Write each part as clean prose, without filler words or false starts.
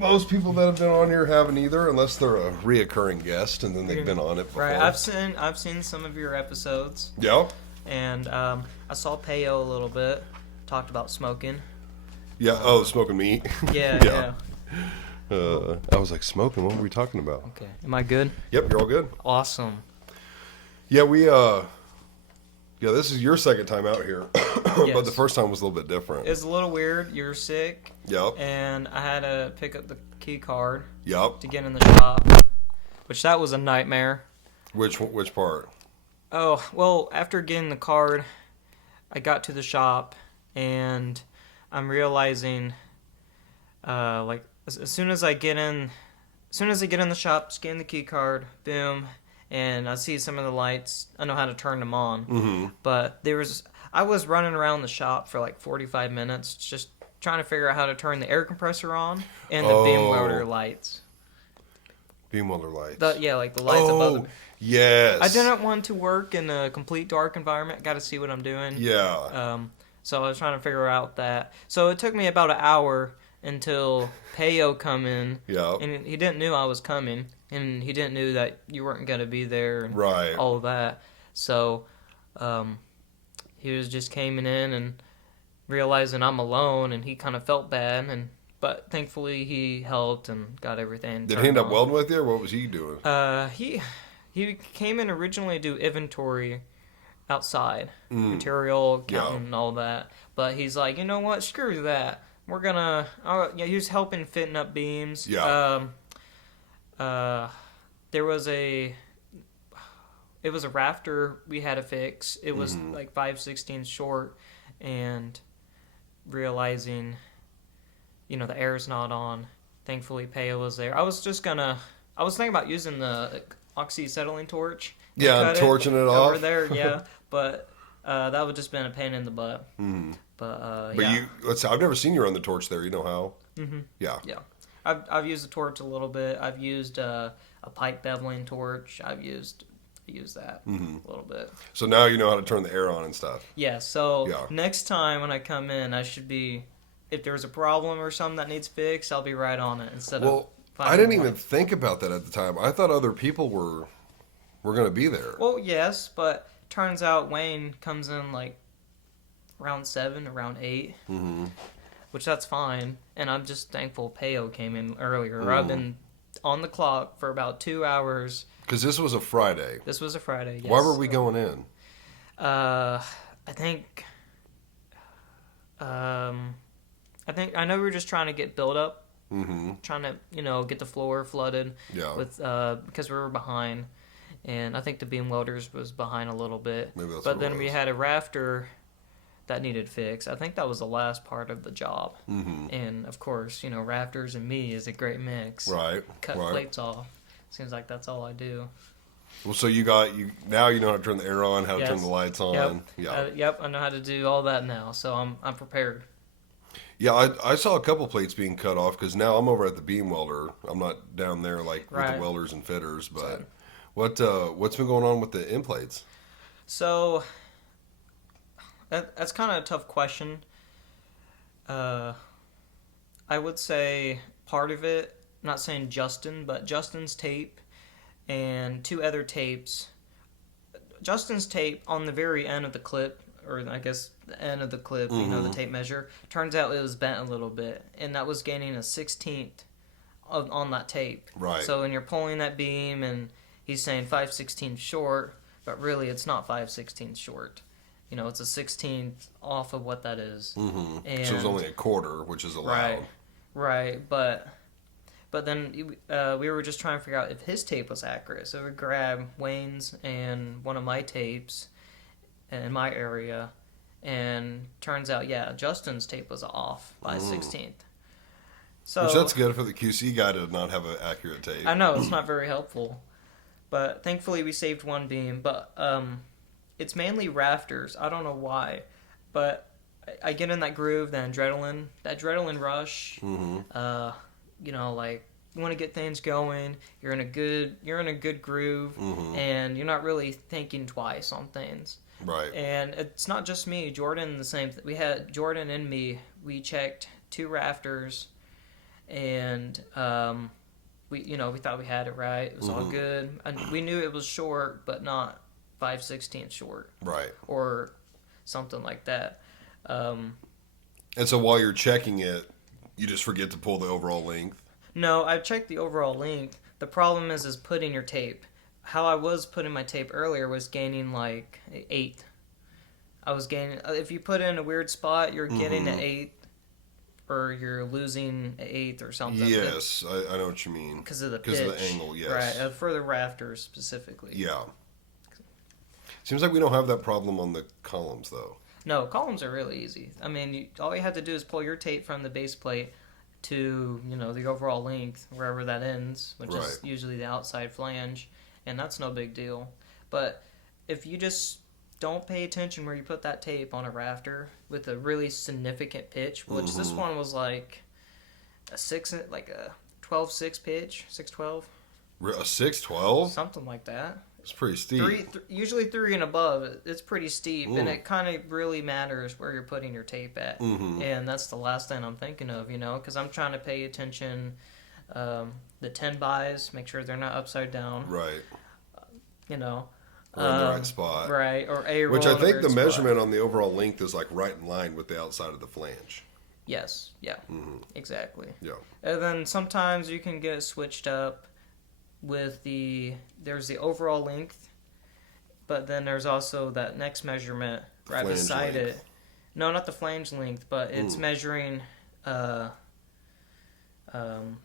most people that have been on here haven't either, unless they're a reoccurring guest and then they've been on it before. Right. I've seen some of your episodes. Yeah. And I saw Payo a little bit. Talked about smoking. Yeah. Oh, smoking meat. Yeah. I was like, smoking? What were we talking about? Okay. Am I good? Yep, you're all good. Awesome. Yeah, this is your second time out here, Yes. but the first time was a little bit different. It's a little weird. You were sick. Yep. And I had to pick up the key card Yep. to get in the shop, which that was a nightmare. Which part? Oh, well, after getting the card, I got to the shop, and I'm realizing, like, as soon as I get in the shop, scan the key card, boom, and I see some of the lights, I know how to turn them on. Mm-hmm. But I was running around the shop for like 45 minutes, just trying to figure out how to turn the air compressor on and the beam welder lights. Beam welder lights. Like the lights above. Yes. I didn't want to work in a complete dark environment. Got to see what I'm doing. Yeah. So I was trying to figure out that. So it took me about an hour until Payo come in. Yeah. And he didn't knew I was coming, and he didn't knew that you weren't going to be there and Right. all of that. So he was just coming in and realizing I'm alone, and he kind of felt bad, but thankfully he helped and got everything. Did he end up welding with you, or what was he doing? He came in originally to do inventory outside, material, counting, and all that. But he's like, you know what? Screw that. We're gonna. He was helping fitting up beams. Yeah. There was a. It was a rafter we had to fix. It was like 5/16 short, and realizing, the air's not on. Thankfully, Payo was there. I was thinking about using the oxyacetylene torch. Yeah, torching it off over there. Yeah, but that would just been a pain in the butt. Mm-hmm. But yeah. I've never seen you run the torch there. You know how? Mm-hmm. Yeah. Yeah. I've used the torch a little bit. I've used a pipe beveling torch. I used that a little bit. So now you know how to turn the air on and stuff. Yeah. So next time when I come in, I should be. If there's a problem or something that needs fixed, I'll be right on it instead of. I didn't even think about that at the time. I thought other people were going to be there. Well, yes, but turns out Wayne comes in like around 7, around 8, which that's fine. And I'm just thankful Payo came in earlier. I've been on the clock for about 2 hours. Because this was a Friday. This was a Friday, yes. Why were we going in? I know we were just trying to get build up. Trying to, get the floor flooded. Yeah. With because we were behind. And I think the beam welders was behind a little bit. Maybe that's but what then it we was. had a rafter that needed fixed. I think that was the last part of the job. And of course, rafters and me is a great mix. Right. Cut plates off. Seems like that's all I do. Well, so now you know how to turn the air on, how to turn the lights on. Yep, I know how to do all that now, so I'm prepared. Yeah, I saw a couple plates being cut off because now I'm over at the beam welder. I'm not down there with the welders and fitters, but what's been going on with the end plates? So that's kind of a tough question. I would say part of it, not saying Justin, but Justin's tape and 2 other tapes. Justin's tape on the very end of the clip, or I guess the end of the clip, the tape measure, turns out it was bent a little bit, and that was gaining a 16th on that tape. Right. So when you're pulling that beam, and he's saying 5/16 short, but really it's not 5/16 short. It's a 16th off of what that is. And so it's only a quarter, which is allowed. Right. But then we were just trying to figure out if his tape was accurate. So we grabbed Wayne's and one of my tapes in my area, and turns out, Justin's tape was off by 16th. So which that's good for the QC guy to not have an accurate tape. I know, it's not very helpful. But thankfully we saved one beam. But it's mainly rafters. I don't know why. But I get in that groove, that adrenaline rush. Like you want to get things going. You're in a good groove, and you're not really thinking twice on things. Right. And it's not just me. Jordan, the same. We had Jordan and me. We checked 2 rafters, and we thought we had it right. It was all good, and we knew it was short, but not 5/16 short, Right. or something like that. And so while you're checking it, you just forget to pull the overall length. No, I checked the overall length. The problem is putting your tape. How I was putting my tape earlier was gaining like an eighth. I was gaining. If you put it in a weird spot, you're getting an eighth, or you're losing an eighth or something. Yes, I know what you mean. Because of the pitch. Because of the angle, yes. Right, for the rafters specifically. Yeah. Seems like we don't have that problem on the columns, though. No, columns are really easy. I mean, all you have to do is pull your tape from the base plate to, the overall length, wherever that ends, which is usually the outside flange, and that's no big deal. But if you just don't pay attention where you put that tape on a rafter with a really significant pitch, which this one was like a 12/6 pitch, 6/12. A 6/12? Something like that. It's pretty steep. Usually 3 and above, it's pretty steep, and it kind of really matters where you're putting your tape at. And that's the last thing I'm thinking of, because I'm trying to pay attention. The 10 buys, make sure they're not upside down. Right. Or in the right spot. Right, or A-roll. Which I think the spot. measurement on the overall length is like right in line with the outside of the flange. Yes, yeah, exactly. Yeah. And then sometimes you can get switched up with there's the overall length, but then there's also that next measurement right beside it. No, not the flange length, but it's measuring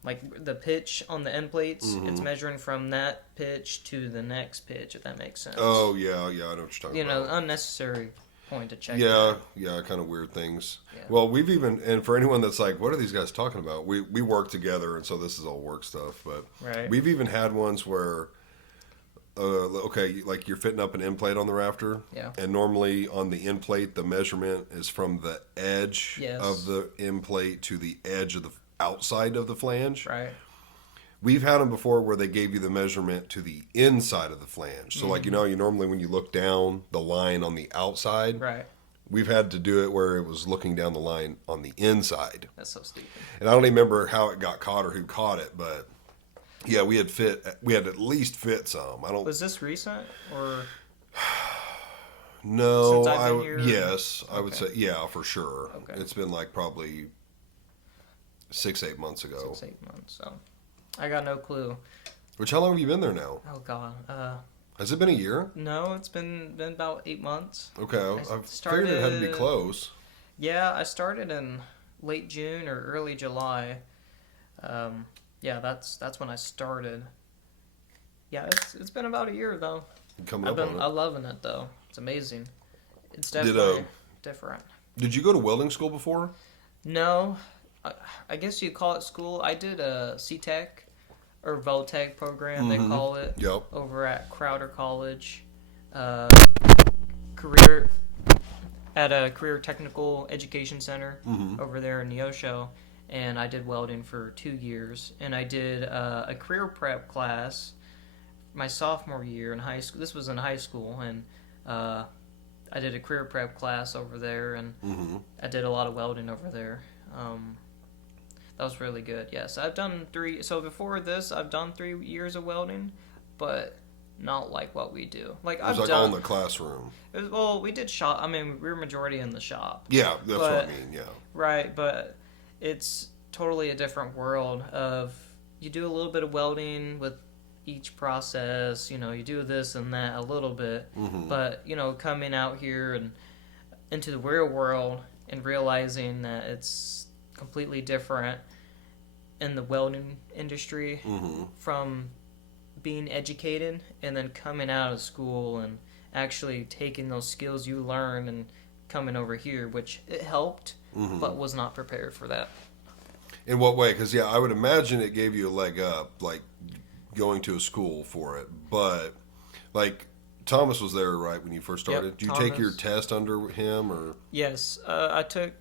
like the pitch on the end plates. It's measuring from that pitch to the next pitch, if that makes sense. Oh yeah, I know what you're talking about. Unnecessary point to check. Yeah, kind of weird things. Yeah. Well, we've even, and for anyone that's like, what are these guys talking about? We work together, and so this is all work stuff. But we've even had ones where, like you're fitting up an end plate on the rafter, and normally on the end plate the measurement is from the edge of the end plate to the edge of the outside of the flange. Right. We've had them before where they gave you the measurement to the inside of the flange. So, like, you normally when you look down the line on the outside, we've had to do it where it was looking down the line on the inside. That's so stupid. And I don't even remember how it got caught or who caught it, but yeah, we had at least fit some. Was this recent or? No, Since I've been here? Yes, I would say, yeah, for sure. Okay. It's been like probably 6-8 months ago. 6-8 months, so. I got no clue. How long have you been there now? Oh God. Has it been a year? No, it's been about 8 months. Okay, I figured it had to be close. Yeah, I started in late June or early July. Yeah, that's when I started. Yeah, it's been about a year though. I'm loving it though. It's amazing. It's definitely different. Did you go to welding school before? No. I guess you call it school. I did a C-Tech or VOTEC program, they call it, over at Crowder College, at a career technical education center over there in Neosho, and I did welding for 2 years, and I did a career prep class my sophomore year in high school. This was in high school, and I did a career prep class over there, and I did a lot of welding over there. That was really good. Yes, I've done 3. So before this, I've done 3 years of welding, but not like what we do. Like it was all in the classroom. We did shop. I mean, we were majority in the shop. Yeah, that's what I mean. Yeah. Right, but it's totally a different world. You do a little bit of welding with each process. You do this and that a little bit, but coming out here and into the real world and realizing that it's completely different in the welding industry from being educated and then coming out of school and actually taking those skills you learn and coming over here, which it helped, but was not prepared for that. In what way? Because, I would imagine it gave you a leg up, like going to a school for it. But, like, Thomas was there, right, when you first started? Yep, Did you take your test under him? Or? Yes. I took,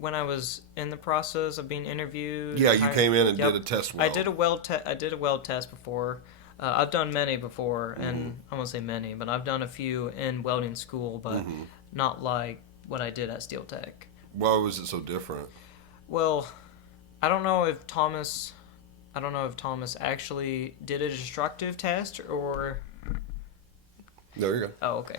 when I was in the process of being interviewed. Yeah, you came in and did a test weld. I did a weld test before. I've done many before, and I won't say many, but I've done a few in welding school, but not like what I did at Steel Tech. Why was it so different? Well, I don't know if Thomas actually did a destructive test or. There you go. Oh, okay.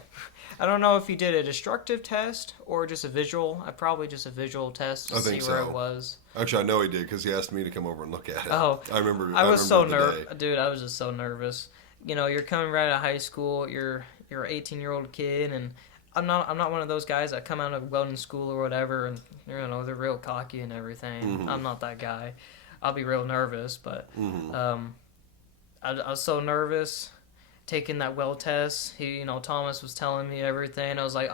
I don't know if he did a destructive test or just a visual. Probably just a visual test to see where it was. Actually, I know he did because he asked me to come over and look at it. Oh, I remember. I was so nervous, dude. I was just so nervous. You know, you're coming right out of high school. You're an 18-year-old kid, and I'm not one of those guys that come out of welding school or whatever, and they're real cocky and everything. Mm-hmm. I'm not that guy. I'll be real nervous, but I was so nervous taking that weld test. Thomas was telling me everything. I was like,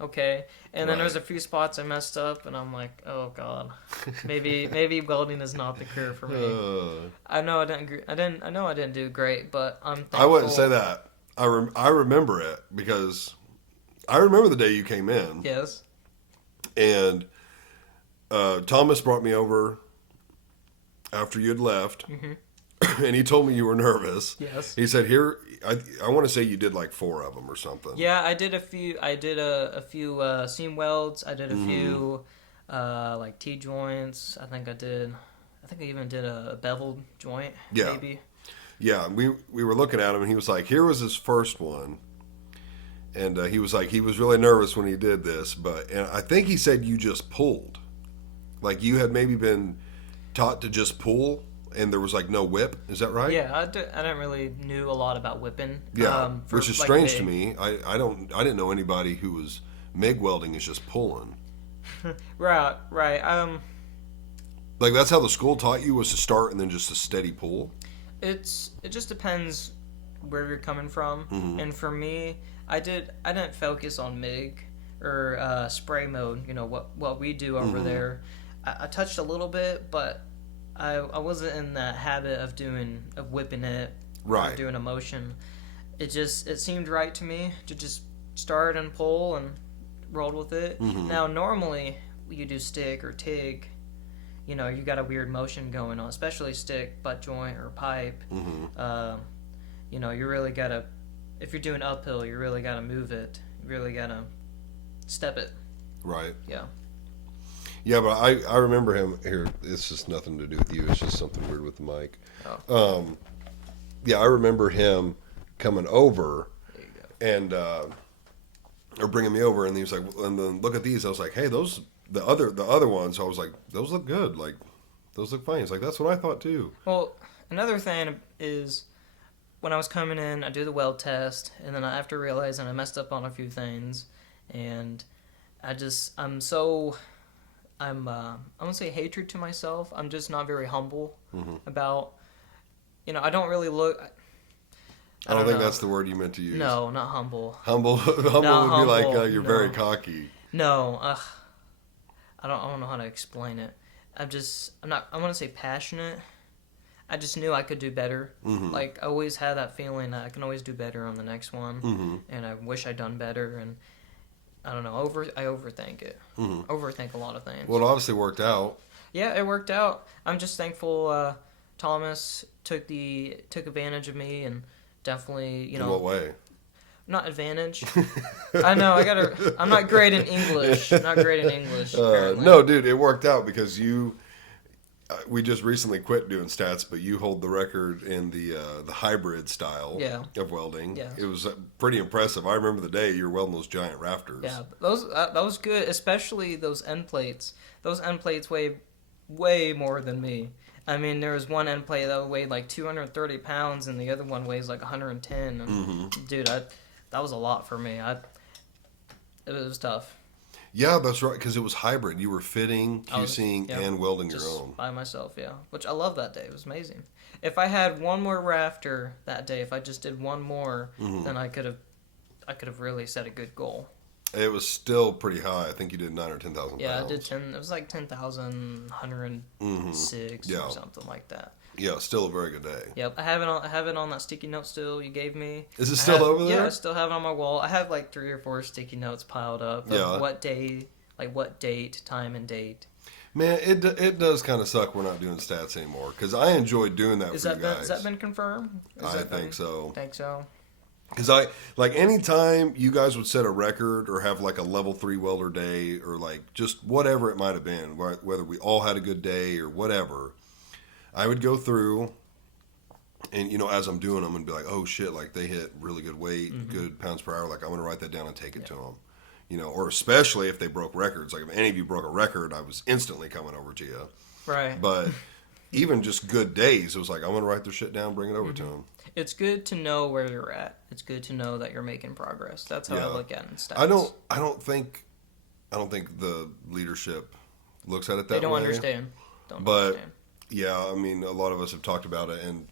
okay. And then there's a few spots I messed up, and I'm like, oh god, maybe welding is not the career for me. I know I didn't do great, but I'm thankful. I wouldn't say that. I remember it because I remember the day you came in. Yes. And Thomas brought me over after you had left. Mm-hmm. And he told me you were nervous. Yes. He said, I want to say you did like 4 of them or something. Yeah, I did a few. I did a few seam welds. I did a few like T-joints. I think I even did a beveled joint, maybe. Yeah, we were looking at him, and he was like, here was his first one. And he was like, he was really nervous when he did this. And I think he said you just pulled. Like you had maybe been taught to just pull. And there was like no whip, is that right? Yeah, I didn't really knew a lot about whipping. Yeah, which is strange to me. I didn't know anybody who was MIG welding is just pulling. Right. Like that's how the school taught you was to start and then just a steady pull. It just depends where you're coming from. Mm-hmm. And for me, I didn't focus on MIG or spray mode. What we do over there. I touched a little bit, but I wasn't in that habit of whipping it, right? Or doing a motion. It seemed right to me to just start and pull and roll with it. Mm-hmm. Now normally you do stick or TIG, you got a weird motion going on, especially stick, butt joint, or pipe. Mm-hmm. You really gotta, if you're doing uphill, you really gotta move it. You really gotta step it. Right. Yeah. Yeah, but I remember him here. It's just nothing to do with you. It's just something weird with the mic. Oh. Yeah, I remember him coming over and or bringing me over, and he was like, and then look at these. I was like, hey, those the other ones. I was like, those look good. Like those look fine. He's like, that's what I thought too. Well, another thing is when I was coming in, I do the weld test, and then after realizing I messed up on a few things, and I won't say hatred to myself. I'm just not very humble about, I don't really look. I don't think that's the word you meant to use. No, not humble. Humble would be like you're very cocky. No, I don't know how to explain it. I want to say passionate. I just knew I could do better. Mm-hmm. Like I always had that feeling that I can always do better on the next one, and I wish I'd done better. And I don't know. I overthink it. Mm-hmm. Overthink a lot of things. Well, it obviously worked out. Yeah, it worked out. I'm just thankful Thomas took advantage of me and definitely, In what way? Not advantage. I know. I'm not great in English. No, dude, it worked out because we just recently quit doing stats, but you hold the record in the hybrid style of welding. Yeah. It was pretty impressive. I remember the day you were welding those giant rafters. Yeah, that was good, especially those end plates. Those end plates weigh way more than me. I mean, there was one end plate that weighed like 230 pounds, and the other one weighs like 110. And dude, that was a lot for me. It was tough. Yeah, that's right, because it was hybrid. You were fitting, QCing, and welding your own. By myself, yeah. Which I love that day. It was amazing. If I had one more rafter that day, if I just did one more, then I could have really set a good goal. It was still pretty high. I think you did 9,000 or 10,000 pounds. Yeah, I did 10. It was like 10,106 or something like that. Yeah, still a very good day. Yep, I have it on that sticky note still you gave me. Is it still over there? Yeah, I still have it on my wall. I have like 3 or 4 sticky notes piled up. Of what day, like what date, time, and date. Man, it does kind of suck we're not doing stats anymore because I enjoyed doing that for you guys. Has that been confirmed? I think so. Think so. Because I, like, anytime you guys would set a record or have like a level 3 welder day or like just whatever it might have been, whether we all had a good day or whatever, I would go through and, as I'm doing them and be like, oh shit, like they hit really good weight, good pounds per hour. Like, I'm going to write that down and take it to them. Or especially if they broke records. Like, if any of you broke a record, I was instantly coming over to you. Right. But even just good days, it was like, I'm going to write their shit down, bring it over to them. It's good to know where you're at. It's good to know that you're making progress. That's how I look at it in stats. I don't think the leadership looks at it that way. They don't understand. Yeah, I mean, a lot of us have talked about it, and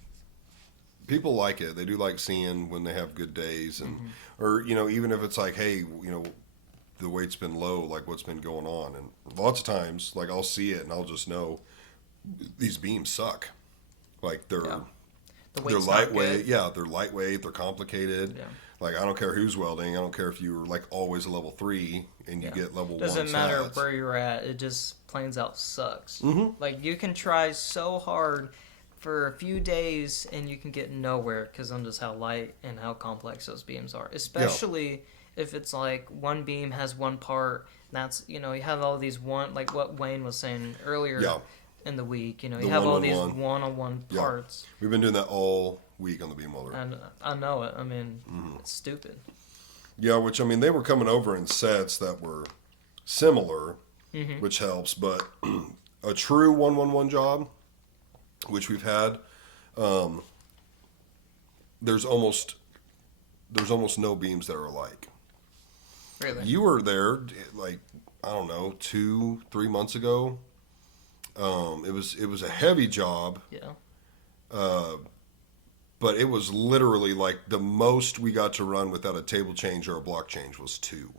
people like it. They do like seeing when they have good days, and or even if it's like, hey, the weight's been low, like what's been going on, and lots of times, like I'll see it and I'll just know these beams suck. Like they're lightweight. Yeah, they're lightweight. They're complicated. Yeah. Like, I don't care who's welding. I don't care if you're like always a level 3 and you get level 1 Doesn't matter where you're at. It just plain out sucks. Like, you can try so hard for a few days and you can get nowhere because of just how light and how complex those beams are. Especially if it's like one beam has one part. That's, you have all these like what Wayne was saying earlier. Yeah. In the week, you have all these one-on-one parts. We've been doing that all week on the beam welder. And I know it. I mean, it's stupid. Yeah, which, I mean, they were coming over in sets that were similar, which helps. But a true 1-1-1 job, which we've had, there's almost no beams that are alike. Really? You were there, like, I don't know, 2-3 months ago. It was a heavy job. Yeah. But it was literally like the most we got to run without a table change or a block change was 2.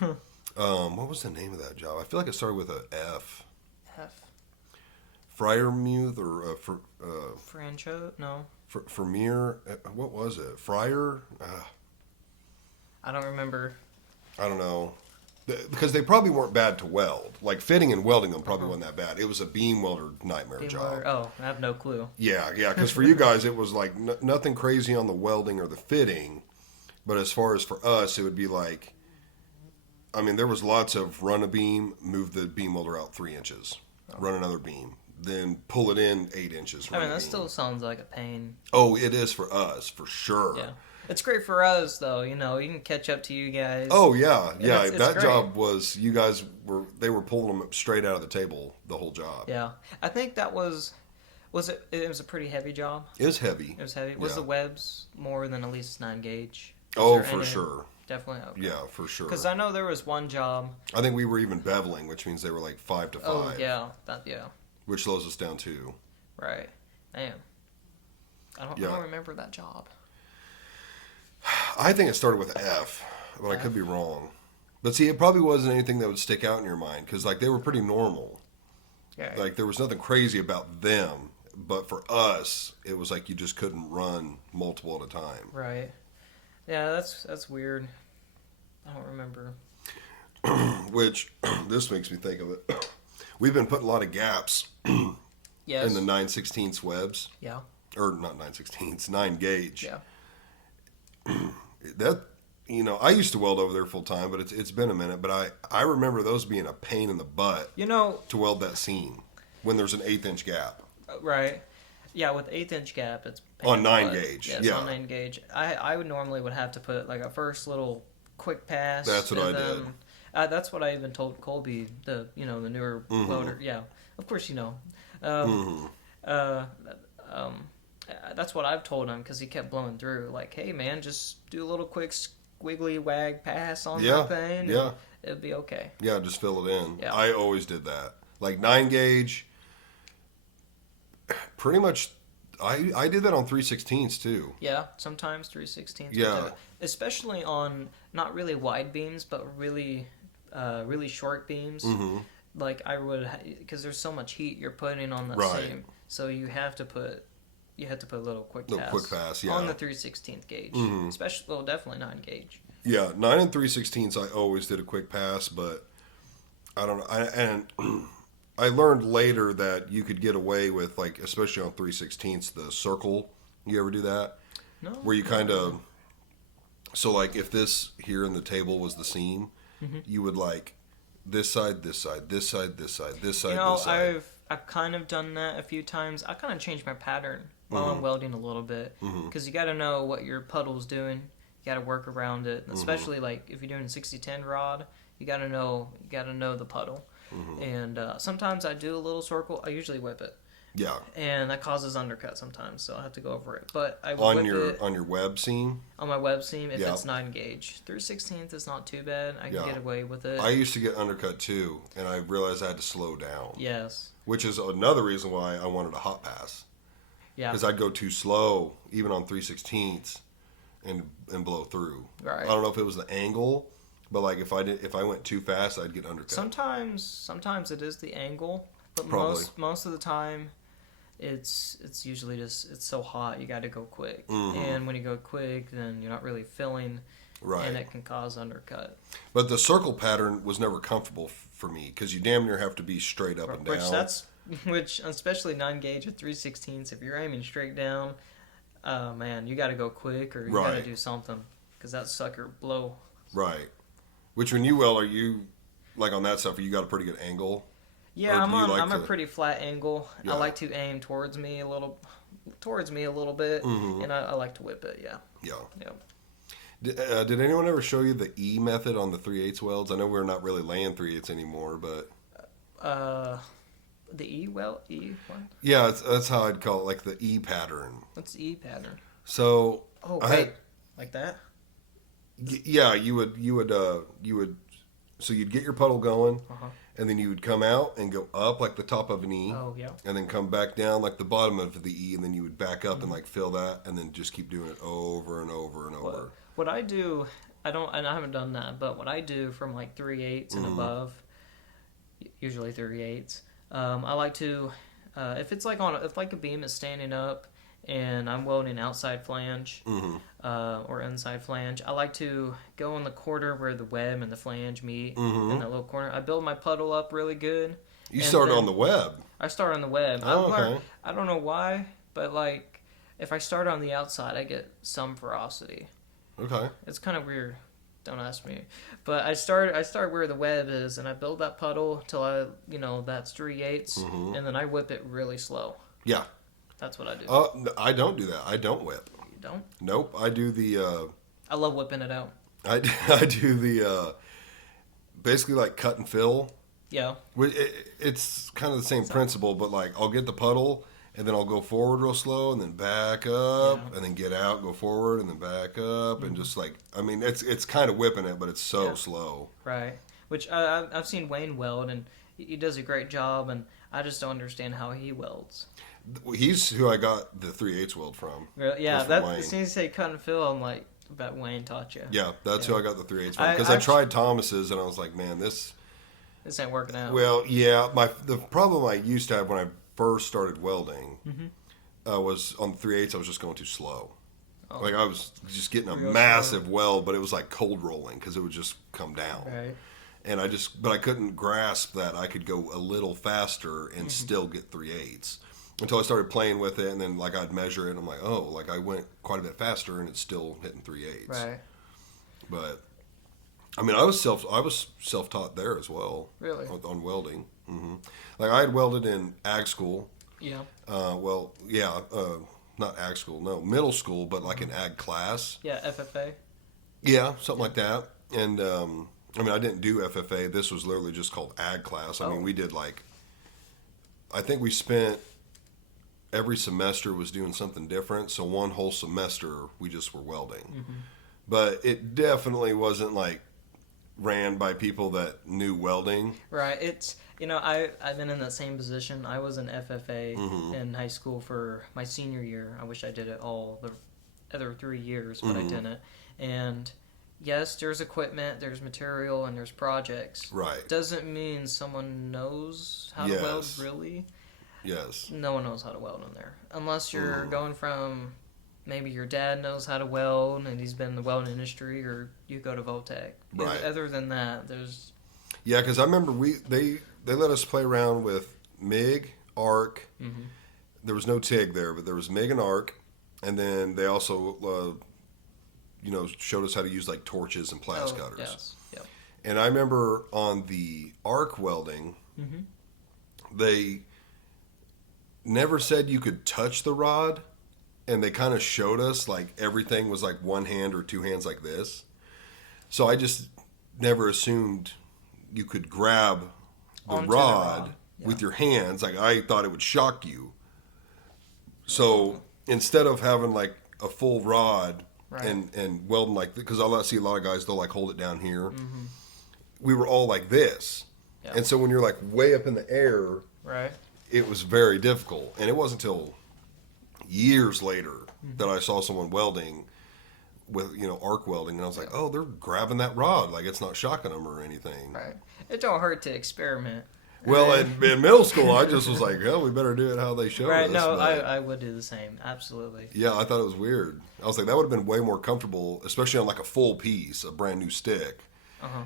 What was the name of that job? I feel like it started with a F. Friarmuth or Francho? No. Vermeer? What was it? Friar? I don't remember. I don't know. Because they probably weren't bad to weld. Like, fitting and welding them probably wasn't that bad. It was a beam welder nightmare job. Oh, I have no clue. Yeah, because for you guys, it was like nothing crazy on the welding or the fitting. But as far as for us, it would be like, I mean, there was lots of run a beam, move the beam welder out 3 inches, run another beam, then pull it in 8 inches. I mean, that still sounds like a pain. Oh, it is for us, for sure. Yeah. It's great for us, though. You can catch up to you guys. Oh, yeah. Yeah, that job was, you guys they were pulling them straight out of the table, the whole job. Yeah. I think that was it was a pretty heavy job? It was heavy. It was heavy. Was the webs more than at least 9 gauge? Oh, for sure. Definitely. Okay. Yeah, for sure. Because I know there was one job. I think we were even beveling, which means they were like 5 to 5. Oh, yeah. Yeah. Which slows us down, too. Right. Damn. I don't remember that job. I think it started with F, but I could be wrong. But see, it probably wasn't anything that would stick out in your mind because, like, they were pretty normal. Yeah. Like, there was nothing crazy about them, but for us, it was like you just couldn't run multiple at a time. Right. Yeah, that's weird. I don't remember. Which, this makes me think of it. We've been putting a lot of gaps in the 9/16 webs. Yeah. Or not 9/16, 9 gauge. Yeah. That, I used to weld over there full time, but it's been a minute. But I remember those being a pain in the butt. To weld that seam when there's an 1/8 inch gap. Right. Yeah, with 1/8 inch gap, it's on 9 gauge. Yeah, on 9 gauge. I would normally have to put like a first little quick pass. That's what I did. That's what I even told Colby, the newer welder. Yeah, of course that's what I've told him because he kept blowing through. Like, hey man, just do a little quick squiggly wag pass on that thing. Yeah, it'll be okay. Yeah, just fill it in. Yeah. I always did that. Like 9 gauge. Pretty much, I did that on 3/16 too. Yeah, sometimes 3/16. Yeah, especially on not really wide beams, but really short beams. Mm-hmm. Like I would, because there's so much heat you're putting on the seam, so you have to put a little quick pass on the 3/16 gauge, especially definitely 9 gauge. Yeah, 9 and 3/16 I always did a quick pass, but I don't know. I learned later that you could get away with, like, especially on 3/16 the circle. You ever do that? No. Where you kind of So like if this here in the table was the seam, you would like this side, this side, this side, this side, this side, this side. I've kind of done that a few times. I kind of changed my pattern while I'm welding a little bit because you got to know what your puddle's doing. You got to work around it, especially like if you're doing 60-10 rod. You got to know the puddle. And sometimes I do a little circle. I usually whip it. Yeah. And that causes undercut sometimes, so I have to go over it. But I on whip your it on your web seam. on my web seam if it's 9 gauge. 3/16 is not too bad. I can get away with it. I used to get undercut too, and I realized I had to slow down. Yes. Which is another reason why I wanted a hot pass. Yeah. Because I'd go too slow, even on 3/16, and blow through. Right. I don't know if it was the angle, but like if I went too fast, I'd get undercut. Sometimes it is the angle, but Probably. most of the time, it's usually just it's so hot you got to go quick, and when you go quick, then you're not really filling, Right. and it can cause undercut. But the circle pattern was never comfortable for me because you damn near have to be straight up and down. Which especially 9 gauge at 3/16, if you're aiming straight down, man, you got to go quick or you got to do something because that sucker blow. Right. Which when you weld, are you like on that stuff? You got a pretty good angle. Yeah, I'm a pretty flat angle. Yeah. I like to aim towards me a little bit, and I like to whip it. Yeah. Yeah. Yeah. Did anyone ever show you the E method on the 3/8 welds? I know we're not really laying 3/8 anymore, but The E what? yeah, that's how I'd call it, like the E pattern. What's the E pattern? So like that? Yeah, you would. So you'd get your puddle going, and then you would come out and go up like the top of an E. Oh yeah. And then come back down like the bottom of the E, and then you would back up and like fill that, and then just keep doing it over and over and over. What I do, I haven't done that, but what I do from like 3/8 and above, usually 3/8, I like to, if a beam is standing up and I'm welding outside flange or inside flange, I like to go in the corner where the web and the flange meet in that little corner. I build my puddle up really good. You start on the web. I start on the web. Oh, okay. I don't know why, but like if I start on the outside, I get some ferocity. Okay. It's kind of weird. Don't ask me. But I start where the web is, and I build that puddle till that's 3/8, and then I whip it really slow. Yeah. That's what I do. I don't do that. I don't whip. You don't? Nope. I do the. I love whipping it out. I do the basically like cut and fill. Yeah. It's kind of the same principle, but like I'll get the puddle and then I'll go forward real slow and then back up and then get out, go forward and then back up and just like it's kind of whipping it, but it's so slow. Right. Which I've seen Wayne weld and he does a great job, and I just don't understand how he welds. He's who I got the 3/8 weld from. Yeah, as soon as you say cut and fill, I'm like, I bet Wayne taught you. Yeah, that's who I got the 3/8 from. Because I tried Thomas's and I was like, man, this ain't working out. Well, yeah, the problem I used to have when I first started welding was on the 3/8 I was just going too slow. Oh. Like I was just getting a massive weld, but it was like cold rolling because it would just come down. Right. And I couldn't grasp that I could go a little faster and still get 3/8 until I started playing with it, and then like I'd measure it, and I'm like, oh, like I went quite a bit faster, and it's still hitting 3/8. Right. But I mean, I was self-taught there as well. Really? On welding. Like I had welded in ag school. Yeah. Not ag school, no, middle school, but like an ag class. Yeah, FFA. Yeah, something like that. And I didn't do FFA. This was literally just called ag class. I mean, we did I think we spent every semester was doing something different. So one whole semester we just were welding. But it definitely wasn't like ran by people that knew welding. Right. It's, I've been in that same position. I was in FFA in high school for my senior year. I wish I did it all the other 3 years, but I didn't. And yes, there's equipment, there's material, and there's projects. Right. Doesn't mean someone knows how to weld, really. Yes. No one knows how to weld in there. Unless you're going from, maybe your dad knows how to weld, and he's been in the welding industry, or you go to Voltec. Right. Other than that, there's... Yeah, because I remember they let us play around with MIG, ARC. There was no TIG there, but there was MIG and ARC. And then they also... showed us how to use like torches and plas cutters. Yes. Yep. And I remember on the arc welding, they never said you could touch the rod, and they kind of showed us like everything was like one hand or two hands like this. So I just never assumed you could grab the rod with your hands. Like I thought it would shock you. So instead of having like a full rod and welding like, because I see a lot of guys, they'll like hold it down here. We were all like this. Yep. And so when you're like way up in the air, it was very difficult. And it wasn't until years later that I saw someone welding with, arc welding. And I was like, oh, they're grabbing that rod. Like it's not shocking them or anything. Right. It don't hurt to experiment. Well, in middle school, I just was like, we better do it how they showed us. Right, no, I would do the same. Absolutely. Yeah, I thought it was weird. I was like, that would have been way more comfortable, especially on like a full piece, a brand new stick.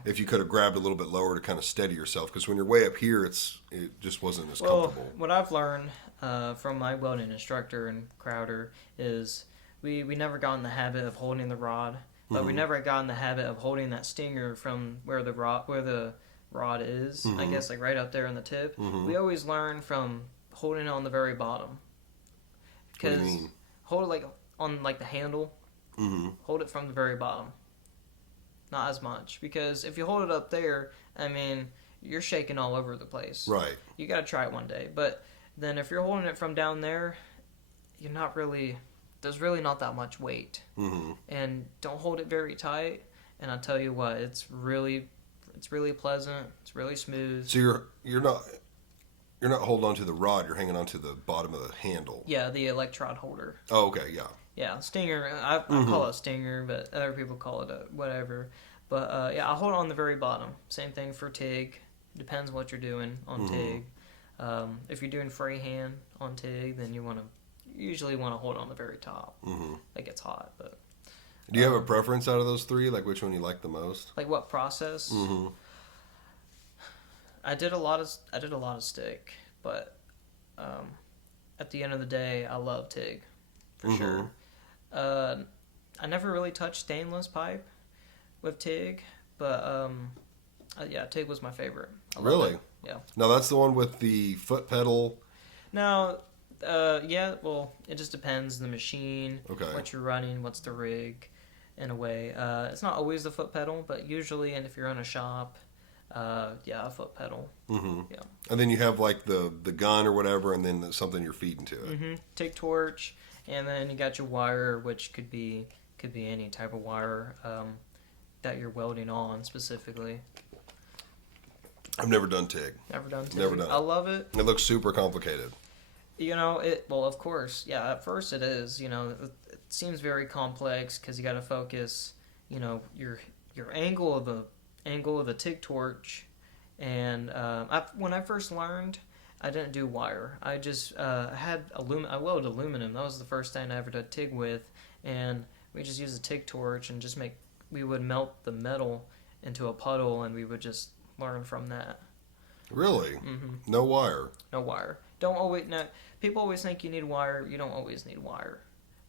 If you could have grabbed a little bit lower to kind of steady yourself, because when you're way up here, it just wasn't as comfortable. What I've learned from my welding instructor and Crowder is we never got in the habit of holding the rod, but we never got in the habit of holding that stinger from where the rod is. I guess like right up there in the tip. We always learn from holding it on the very bottom. Because hold it like on like the handle. Hold it from the very bottom. Not as much, because if you hold it up there, I mean, you're shaking all over the place. Right. You got to try it one day. But then if you're holding it from down there, you're not really, there's really not that much weight. And don't hold it very tight. And I'll tell you what, it's really pleasant. It's really smooth. So you're not holding onto the rod. You're hanging onto the bottom of the handle. Yeah, the electrode holder. Oh, okay, yeah. Yeah, stinger. I call it stinger, but other people call it whatever. But I hold it on the very bottom. Same thing for TIG. Depends what you're doing on TIG. If you're doing freehand on TIG, then you usually want to hold it on the very top. It gets hot, but. Do you have a preference out of those three? Like which one you like the most? Like what process? I did a lot of stick, but at the end of the day, I love TIG for sure. I never really touched stainless pipe with TIG, but TIG was my favorite. Really? Yeah. Now that's the one with the foot pedal. No, well, it just depends the machine, what you're running, what's the rig. In a way, it's not always the foot pedal, but usually, and if you're in a shop, a foot pedal. Yeah. And then you have like the gun or whatever, and then something you're feeding to it. TIG torch, and then you got your wire, which could be any type of wire that you're welding on specifically. I've never done TIG. Never done TIG. Never done it. I love it. It looks super complicated. Well, of course, yeah. At first, it is. It seems very complex because you got to focus. Your angle of the TIG torch, and when I first learned, I didn't do wire. I just had I welded aluminum. That was the first thing I ever did TIG with, and we just used a TIG torch and we would melt the metal into a puddle, and we would just learn from that. Really? No wire. No wire. People always think you need wire. You don't always need wire.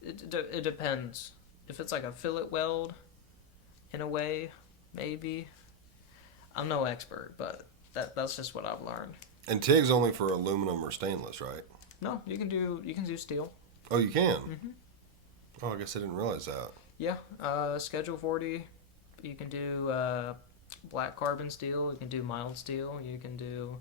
It depends. If it's like a fillet weld, in a way, maybe. I'm no expert, but that's just what I've learned. And TIG's only for aluminum or stainless, right? No, you can do steel. Oh, you can? Oh, I guess I didn't realize that. Yeah, Schedule 40. You can do black carbon steel. You can do mild steel. You can do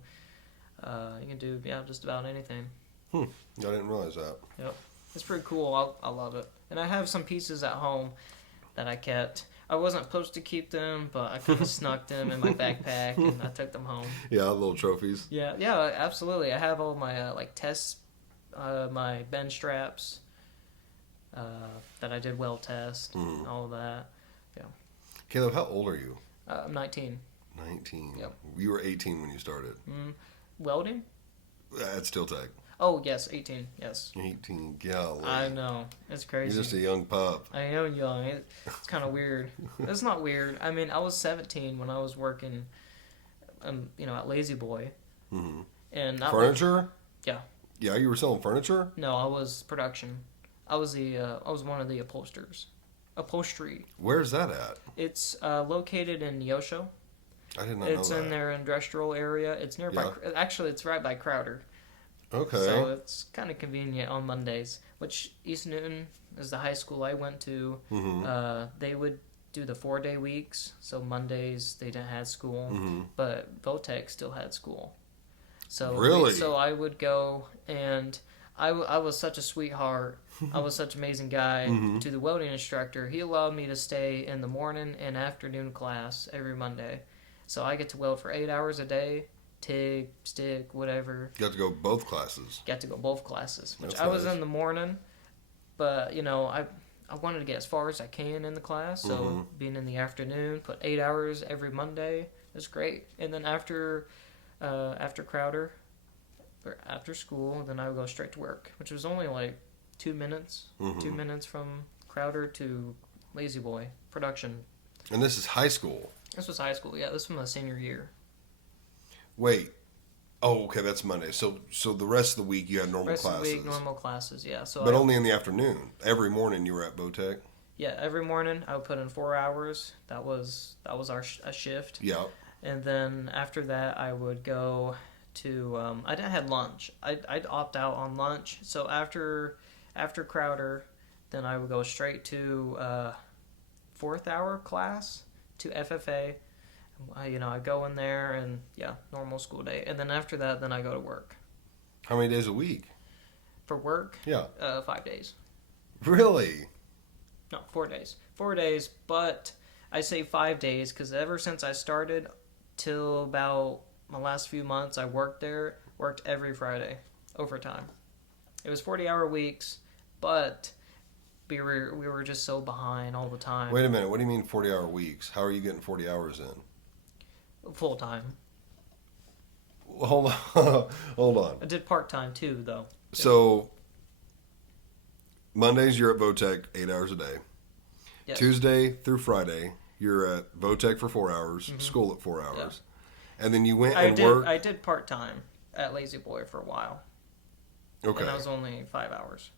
just about anything. I didn't realize that. Yep. It's pretty cool. I love it. And I have some pieces at home that I kept. I wasn't supposed to keep them, but I kind of snuck them in my backpack and I took them home. Yeah, little trophies. Yeah, absolutely. I have all my tests, my bend straps that I did well test, all of that. Yeah. Caleb, how old are you? I'm 19. 19. Yep. You were 18 when you started. Welding? At Steel Tech. Oh, yes, 18, yes. 18, golly. I know. It's crazy. You're just a young pup. I am young. It's kind of weird. It's not weird. I mean, I was 17 when I was working, at Lazy Boy. And furniture? Yeah. Yeah, you were selling furniture? No, I was production. I was one of the upholsterers. upholstery. Where's that at? It's located in Neosho. I did not know that. It's in their industrial area. It's nearby. Yeah. Actually, it's right by Crowder. Okay. So it's kind of convenient on Mondays. Which East Newton is the high school I went to. Mm-hmm. They would do the 4-day weeks. So Mondays they didn't have school, Mm-hmm. but Votech still had school. So Really? So I would go, and I was such a sweetheart. I was such an amazing guy. Mm-hmm. To the welding instructor, he allowed me to stay in the morning and afternoon class every Monday. So I get to weld for 8 hours a day, TIG, stick, whatever. You got to go both classes. Got to go both classes, which That's I was nice. in the morning, but I wanted to get as far as I can in the class. So Mm-hmm. being in the afternoon, put 8 hours every Monday is great. And then after Crowder, or after school, then I would go straight to work, which was only like 2 minutes, Mm-hmm. 2 minutes from Crowder to Lazy Boy production. And this is high school. This was high school, yeah. This was my senior year. Wait. Oh, okay, that's Monday. So the rest of the week you had normal Rest classes. of the week, normal classes, yeah. So But only in the afternoon. Every morning you were at Votech. yeah, every morning I would put in 4 hours. That was a shift. Yeah. And then after that, I would go to. I didn't have lunch. I'd opt out on lunch. So after Crowder, then I would go straight to 4th hour class to FFA. I go in there and normal school day. And then after that, then I go to work. How many days a week? For work, Yeah. 5 days. Really? No, 4 days. 4 days, but I say 5 days because ever since I started till about my last few months, I worked every Friday, overtime. It was 40-hour weeks, but we were just so behind all the time. Wait a minute. What do you mean 40-hour weeks? How are you getting 40 hours in? Full time. Hold on. Hold on. I did part time too, though. So Mondays you're at Votech 8 hours a day. Yes. Tuesday through Friday you're at Votech for 4 hours, school at 4 hours. And then you went and worked. I did part time at Lazy Boy for a while. Okay. And that was only 5 hours.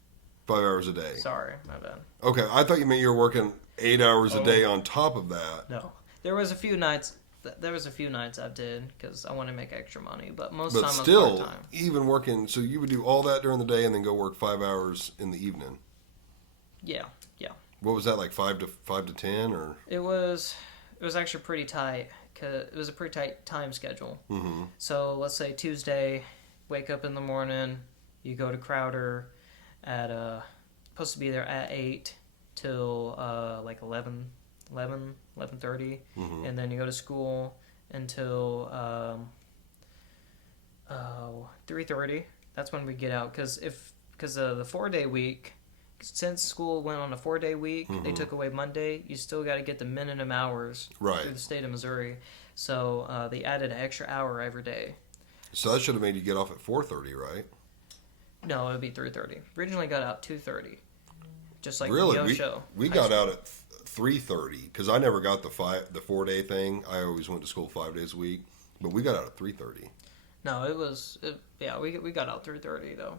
5 hours a day. Sorry, my bad. Okay, I thought you meant you were working 8 hours a day on top of that. No, there was a few nights. I did because I wanted to make extra money, but most of the But time still, I was part time. even working, so you would do all that during the day and then go work 5 hours in the evening. Yeah. What was that, like 5 to 10 or? It was actually pretty tight. Cause it was a pretty tight time schedule. Mm-hmm. So let's say Tuesday, wake up in the morning, you go to Crowder at supposed to be there at 8 till like 11:30, Mm-hmm. and then you go to school until 3:30. That's when we get out because the 4-day week. Since school went on a 4-day week, they took away Monday. You still got to get the minimum hours Right. through the state of Missouri. So they added an extra hour every day. So that should have made you get off at 4:30, right? No, it would be 3:30. Originally got out 2:30, just like Really? the show. We got out at 3:30 because I never got the 4-day thing. I always went to school 5 days a week, but we got out at 3:30. No, we got out 3:30 though.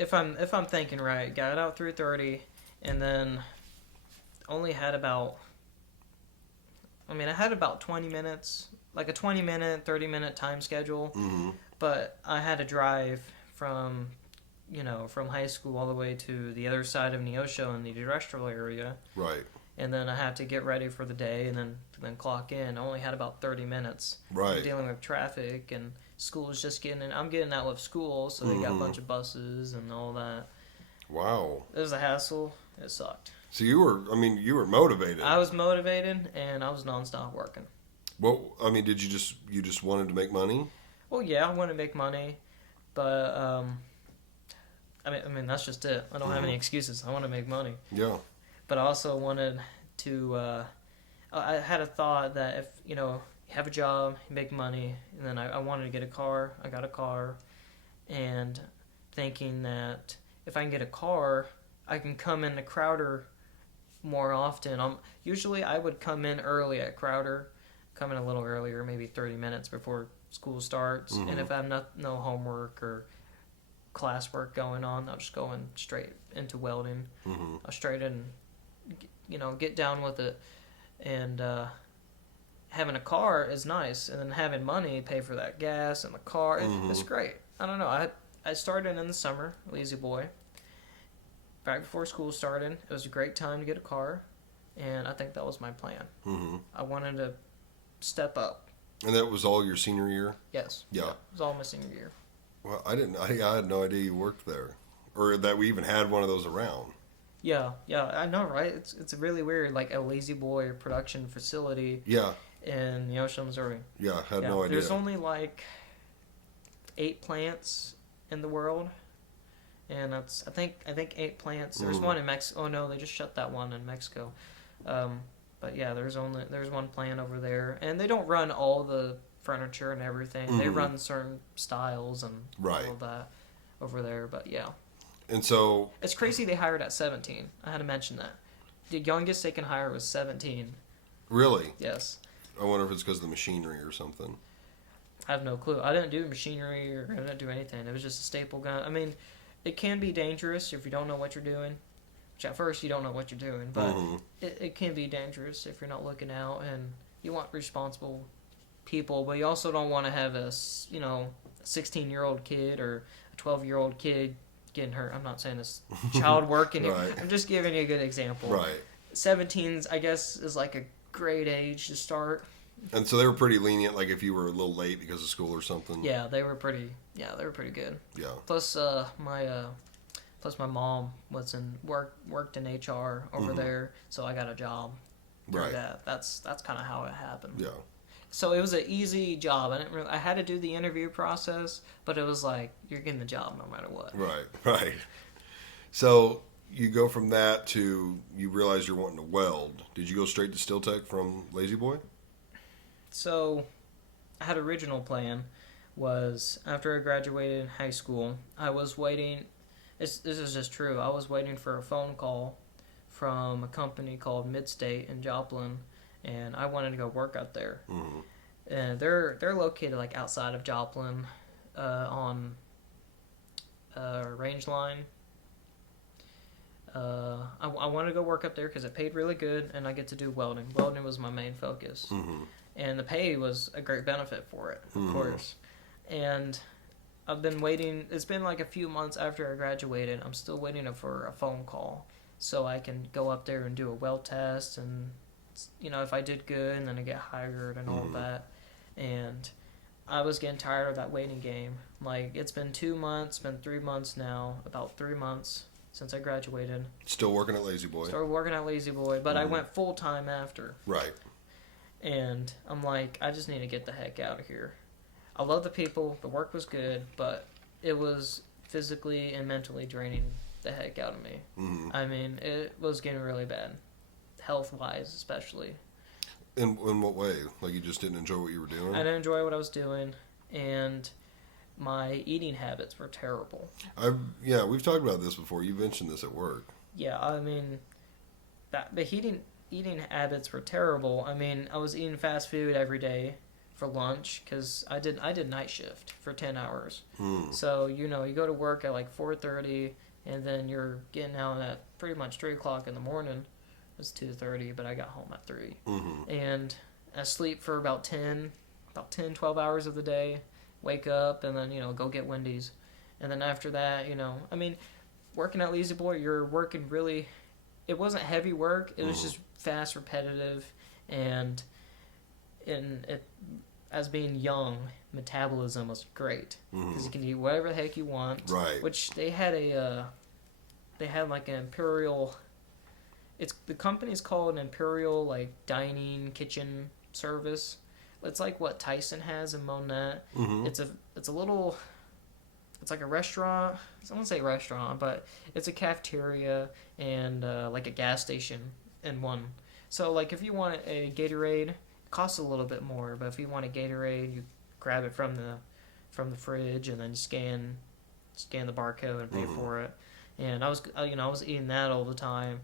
If I'm thinking right, got out 3:30, and then only had about. I had about 20 minutes, like a 20-minute, 30-minute time schedule, Mm-hmm. but I had to drive from high school all the way to the other side of Neosho in the industrial area, Right. and then I had to get ready for the day and then clock in. I only had about 30 minutes. Right. Dealing with traffic, and school is just getting in. I'm getting out of school, so they got a bunch of buses and all that. Wow. It was a hassle. It sucked. So you were motivated. I was motivated, and I was nonstop working. Did you just wanted to make money? Well, yeah, I want to make money, but that's just it. I don't have any excuses. I want to make money, Yeah. but I also wanted to. I had a thought that if you have a job, you make money, and then I wanted to get a car. I got a car, and thinking that if I can get a car, I can come into Crowder more often. Usually I would come in early at Crowder, come in a little earlier, maybe 30 minutes before school starts. And if I have no homework or classwork going on. I was just going straight into welding. Mm-hmm. I was straight in, get down with it. And having a car is nice. And then having money, pay for that gas and the car, it's great. I don't know. I started in the summer, lazy boy. Right before school started. It was a great time to get a car. And I think that was my plan. Mm-hmm. I wanted to step up. And that was all your senior year? Yes. Yeah. It was all my senior year. Well, I had no idea you worked there, or that we even had one of those around. Yeah, I know, right? It's really weird, like a lazy boy production facility. Yeah. In Neosho, Missouri. Yeah, had no idea. There's only like 8 plants in the world, and I think 8 plants. There's one in Mexico. Oh no, they just shut that one in Mexico. But yeah, there's one plant over there, and they don't run all the furniture and everything. They run certain styles and all of that over there. But yeah. And so it's crazy they hired at 17. I had to mention that. The youngest they can hire was 17. Really? Yes. I wonder if it's because of the machinery or something. I have no clue. I didn't do machinery or I didn't do anything. It was just a staple gun. I mean, it can be dangerous if you don't know what you're doing. Which at first you don't know what you're doing, but it can be dangerous if you're not looking out, and you want responsible people, but you also don't want to have a 16-year-old kid or a 12-year-old kid getting hurt. I'm not saying this child working. Right. I'm just giving you a good example. Right. 17's, I guess, is like a great age to start. And so they were pretty lenient, like if you were a little late because of school or something. Yeah, they were pretty good. Yeah. Plus, my mom worked in HR over there, so I got a job. Right. That's kind of how it happened. Yeah. So it was an easy job. I had to do the interview process, but it was like you're getting the job no matter what. Right. So you go from that to you realize you're wanting to weld. Did you go straight to Steel Tech from Lazy Boy? So I had original plan was after I graduated high school, I was waiting. This is just true. I was waiting for a phone call from a company called Midstate in Joplin, and I wanted to go work out there. Mm-hmm. And they're located like outside of Joplin, on Range Line. I wanted to go work up there because it paid really good, and I get to do welding. Welding was my main focus, and the pay was a great benefit for it, of course. And I've been waiting. It's been like a few months after I graduated. I'm still waiting for a phone call so I can go up there and do a weld test, and if I did good, and then I get hired and all that. And I was getting tired of that waiting game. Like, it's been 2 months, been 3 months now, about 3 months since I graduated. Still working at Lazy Boy. Started working at Lazy Boy, but I went full time after. Right. And I'm like, I just need to get the heck out of here. I love the people, the work was good, but it was physically and mentally draining the heck out of me. I mean, it was getting really bad, health-wise especially. In what way? Like, you just didn't enjoy what you were doing? I didn't enjoy what I was doing, and my eating habits were terrible. We've talked about this before. You mentioned this at work. Yeah, I mean, the eating habits were terrible. I mean, I was eating fast food every day for lunch because I did night shift for 10 hours. So, you go to work at like 4:30, and then you're getting out at pretty much 3 o'clock in the morning. It was 2:30, but I got home at 3. And I sleep for about 10, 12 hours of the day, wake up, and then, go get Wendy's. And then after that, I mean, working at Lazy Boy, you're working really, it wasn't heavy work, it was just fast, repetitive, and it, as being young, metabolism was great because you can eat whatever the heck you want. Right. Which they had like an Imperial. The company's called an Imperial like dining kitchen service. It's like what Tyson has in Monette. It's a little. It's like a restaurant. I won't say restaurant, but it's a cafeteria and like a gas station in one. So like if you want a Gatorade, costs a little bit more, but if you want a Gatorade, you grab it from the fridge and then scan the barcode and pay for it. And I was eating that all the time.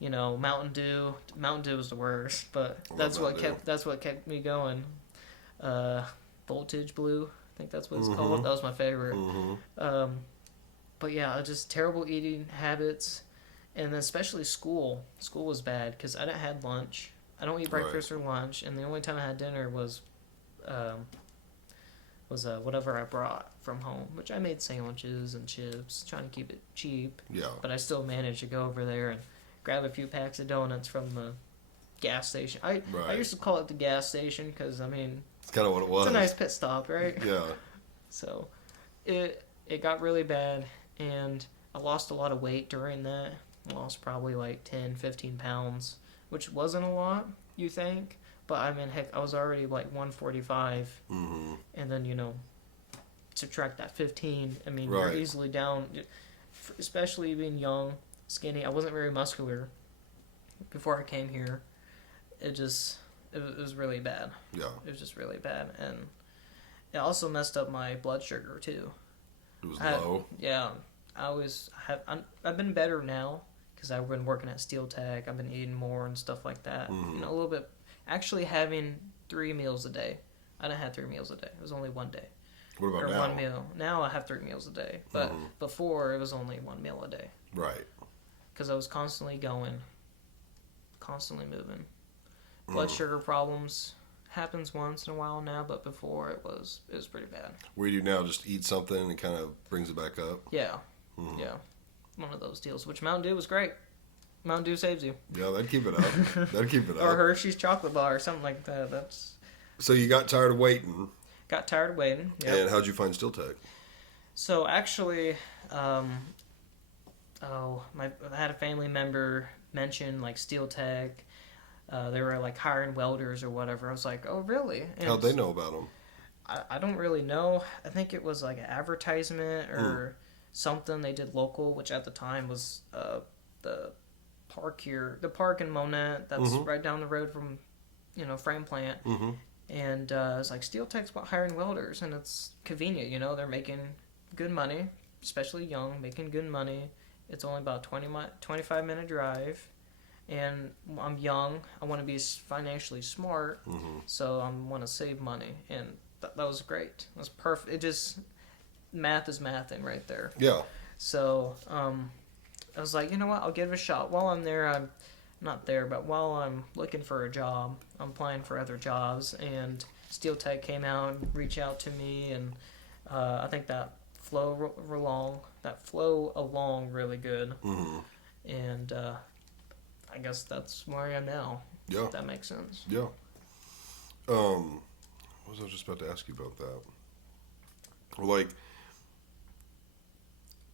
Mountain Dew was the worst, but that's what kept me going. Voltage Blue, I think that's what it's called. That was my favorite. But yeah, just terrible eating habits, and then especially school. School was bad because I didn't have lunch. I don't eat breakfast or lunch, and the only time I had dinner was whatever I brought from home, which I made sandwiches and chips, trying to keep it cheap. Yeah. But I still managed to go over there and grab a few packs of donuts from the gas station. I used to call it the gas station because, I mean... It's kind of what it was. It's a nice pit stop, right? Yeah. So, it got really bad, and I lost a lot of weight during that. I lost probably like 10, 15 pounds, which wasn't a lot, you think? But I mean, heck, I was already like 145, and then, you know, subtract that 15. I mean, you're easily down, especially being young, skinny. I wasn't very muscular before I came here. It was really bad. Yeah. It was just really bad, and it also messed up my blood sugar too. It was low. Yeah, I've been better now because I've been working at Steel Tech. I've been eating more and stuff like that. You know, a little bit. Actually, having 3 meals a day. I didn't have 3 meals a day. It was only one day. What about now? 1 meal. Now I have 3 meals a day, but before it was only 1 meal a day. Right. Because I was constantly going, constantly moving. Blood sugar problems happens once in a while now, but before it was pretty bad. Where you do now, just eat something and kind of brings it back up. Yeah, yeah, one of those deals. Which Mountain Dew was great. Mountain Dew saves you. Yeah, that'd keep it up. That'd keep it up. Or Hershey's chocolate bar or something like that. That's. So you got tired of waiting. Got tired of waiting. Yep. And how'd you find Steel Tech? So actually, I had a family member mention like Steel Tech. They were like hiring welders or whatever. I was like, oh really? And how'd they know about them? I don't really know. I think it was like an advertisement or something they did local, which at the time was the park here, the park in Monette. That's right down the road from, you know, Frame Plant. And it's like Steel Tech's about hiring welders, and it's convenient. You know, they're making good money, especially young, making good money. It's only about 25-minute drive. And I'm young. I want to be financially smart, so I want to save money. And that was great. It was perfect. It just, math is mathing right there. Yeah. So I was like, you know what? I'll give it a shot. While I'm there, I'm not there, but while I'm looking for a job, I'm applying for other jobs. And Steel Tech came out and reached out to me, and I think that flow along really good. And I guess that's where I am now. Yeah. If that makes sense. Yeah. What was I just about to ask you about that? Well, like,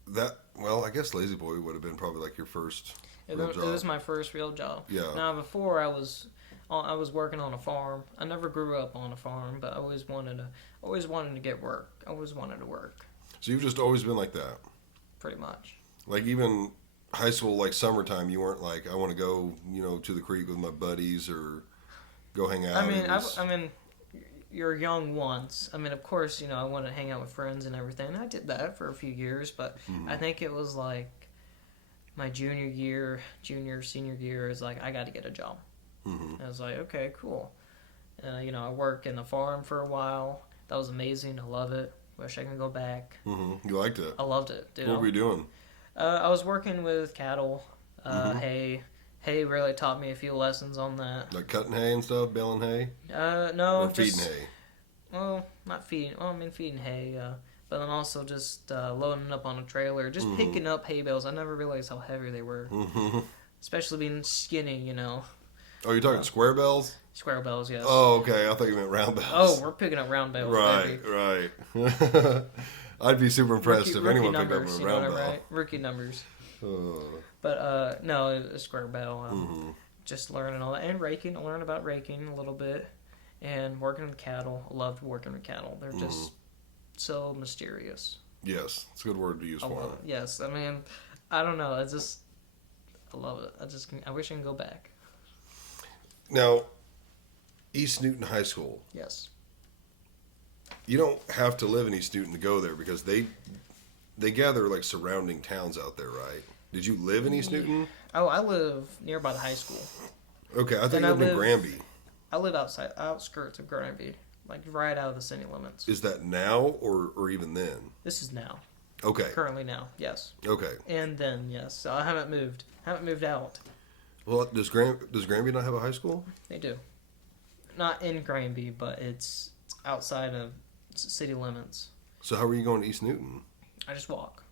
that, well, I guess Lazy Boy would have been probably like your first real job. It was my first real job. Yeah. Now, before I was working on a farm. I never grew up on a farm, but I always wanted to get work. I always wanted to work. So you've just always been like that? Pretty much. Like, even high school, like summertime, you weren't like, I want to go, you know, to the creek with my buddies or go hang out. I mean, you're young once. I mean, of course, you know, I wanted to hang out with friends and everything. I did that for a few years, but I think it was like my senior year is like, I got to get a job. I was like, okay, cool. You know, I worked in the farm for a while. That was amazing. I love it. Wish I could go back. You liked it? I loved it, dude. What were you doing? I was working with cattle, hay. Hay really taught me a few lessons on that. Like cutting hay and stuff, baling hay? No. Or feeding hay? Well, not feeding. Well, I mean feeding hay, but then also just loading up on a trailer, just picking up hay bales. I never realized how heavy they were, especially being skinny, you know. Oh, you're talking square bells? Square bells, yes. Oh, okay. I thought you meant round bells. Oh, we're picking up round bells. Right, baby. right. I'd be super impressed if anyone picked up a round bell. Right? Rookie numbers. But no, a square bell. Just learning all that. And raking. I learned about raking a little bit. And working with cattle. I loved working with cattle. They're just so mysterious. Yes, it's a good word to use for them. Yes, I mean, I don't know. I love it. I wish I could go back. Now, East Newton High School. Yes. You don't have to live in East Newton to go there because they gather like surrounding towns out there, right? Did you live in East Newton? Oh, I live nearby the high school. Okay, I think you lived in Granby. I live outskirts of Granby, like right out of the city limits. Is that now or even then? This is now. Okay. Currently now, yes. Okay. And then, yes. So I haven't moved. Haven't moved out. Well, does Granby not have a high school? They do. Not in Granby, but it's outside of city limits. So how are you going to East Newton? I just walk.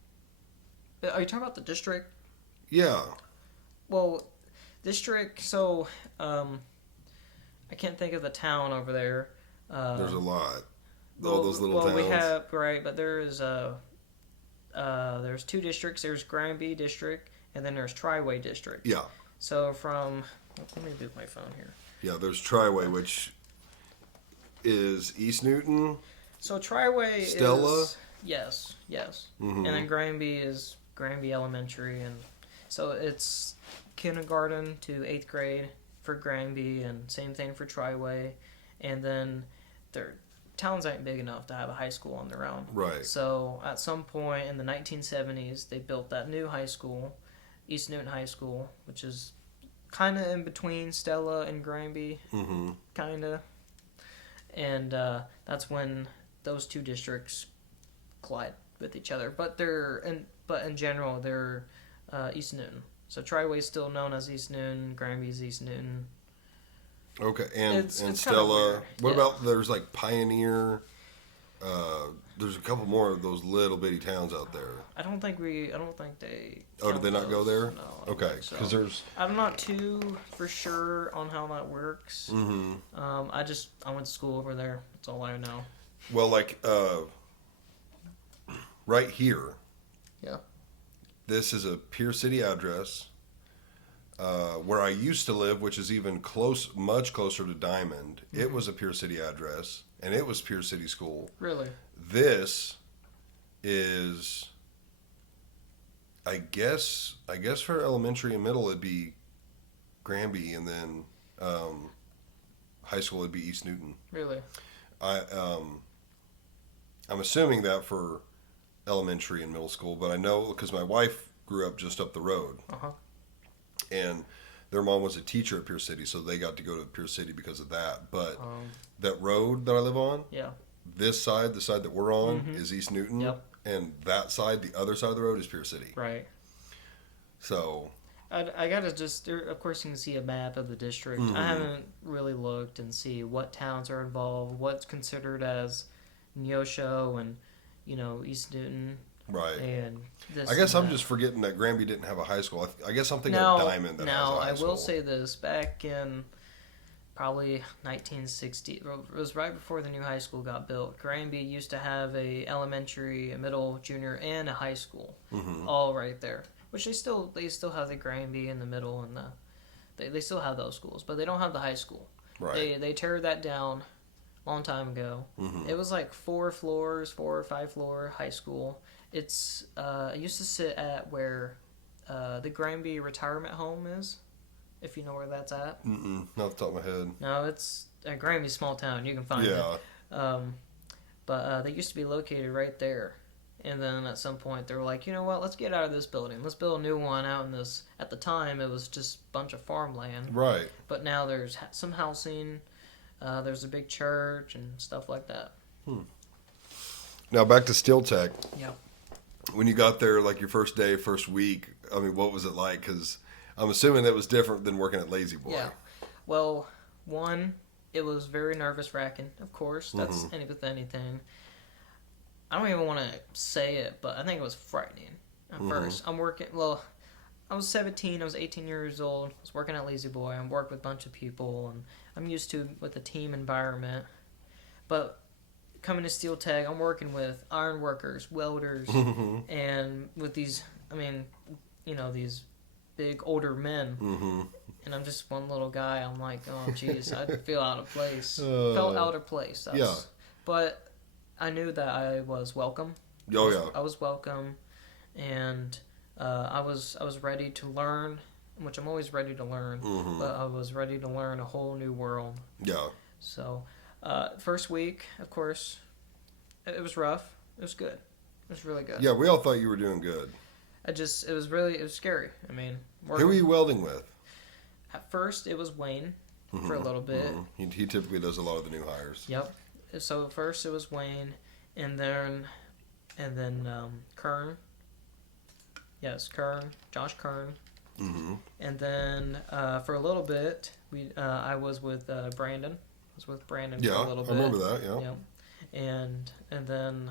Are you talking about the district? Yeah. Well, district, so I can't think of the town over there. There's a lot. All those little towns. We have, right, but there's 2 districts. There's Granby District, and then there's Triway District. Yeah. So from, let me move my phone here. Yeah, there's Triway, which is East Newton. So Triway Stella? is... Yes. Mm-hmm. And then Granby is Granby Elementary, and so it's kindergarten to 8th grade for Granby, and same thing for Triway. And then their towns ain't big enough to have a high school on their own. Right. So at some point in the 1970s, they built that new high school, East Newton High School, which is kind of in between Stella and Granby, kind of. And that's when those 2 districts collide with each other. But in general, they're East Newton. So Triway's still known as East Newton, Granby's East Newton. Okay, and It's Stella. What about there's like Pioneer? There's a couple more of those little bitty towns out there. I don't think they. Oh, did they not go there? No. Okay, because there's. I'm not too for sure on how that works. Mm-hmm. I went to school over there. That's all I know. Well, like right here. Yeah. This is a Pierce City address. Where I used to live, which is even much closer to Diamond, it was a Pierce City address, and it was Pierce City School. Really? This is, I guess for elementary and middle it'd be Granby, and then high school it'd be East Newton. Really? I'm assuming that for elementary and middle school, but I know because my wife grew up just up the road. Uh-huh. And their mom was a teacher at Pierce City, so they got to go to Pierce City because of that. But that road that I live on, this side, the side that we're on, is East Newton. Yep. And that side, the other side of the road, is Pierce City. Right. So... I gotta just... of course, you can see a map of the district. I haven't really looked and see what towns are involved, what's considered as Neosho and, East Newton. Right. And this I guess I'm just forgetting that Granby didn't have a high school. I guess I'm thinking of Diamond that has a high school. I will say this. Back in probably 1960, it was right before the new high school got built. Granby used to have a elementary, a middle, junior, and a high school, all right there. Which they still have the Granby in the middle, and they still have those schools, but they don't have the high school. Right. They tear that down a long time ago. It was like 4 or 5 floor high school. It used to sit at where the Granby retirement home is, if you know where that's at. Not off the top of my head. No, it's Granby's small town. You can find it. But they used to be located right there. And then at some point they were like, you know what? Let's get out of this building. Let's build a new one out in this. At the time, it was just a bunch of farmland. Right. But now there's some housing. There's a big church and stuff like that. Now back to Steel Tech. Yeah. When you got there, like your first day, first week, I mean, what was it like? Because I'm assuming that was different than working at Lazy Boy. Yeah. Well, one, it was very nervous-wracking, of course. That's with anything. I don't even want to say it, but I think it was frightening at first. I was 17, I was 18 years old. I was working at Lazy Boy. I worked with a bunch of people, and I'm used to with a team environment. But coming to Steel Tech, I'm working with iron workers, welders, and with these, these big older men. And I'm just one little guy. I'm like, oh, jeez, I feel out of place. Felt out of place. But I knew that I was welcome. I was welcome, and I was ready to learn, which I'm always ready to learn. But I was ready to learn a whole new world. Yeah. So, first week, of course, it was rough. It was good. It was really good. Yeah, we all thought you were doing good. It was scary. I mean, who were you welding with? At first, it was Wayne for a little bit. He typically does a lot of the new hires. Yep. So first it was Wayne, and then Kern. Yes, Kern, Josh Kern. Mm-hmm. And then for a little bit, I was with Brandon. I was with Brandon for a little bit. I remember that. Yeah. And then,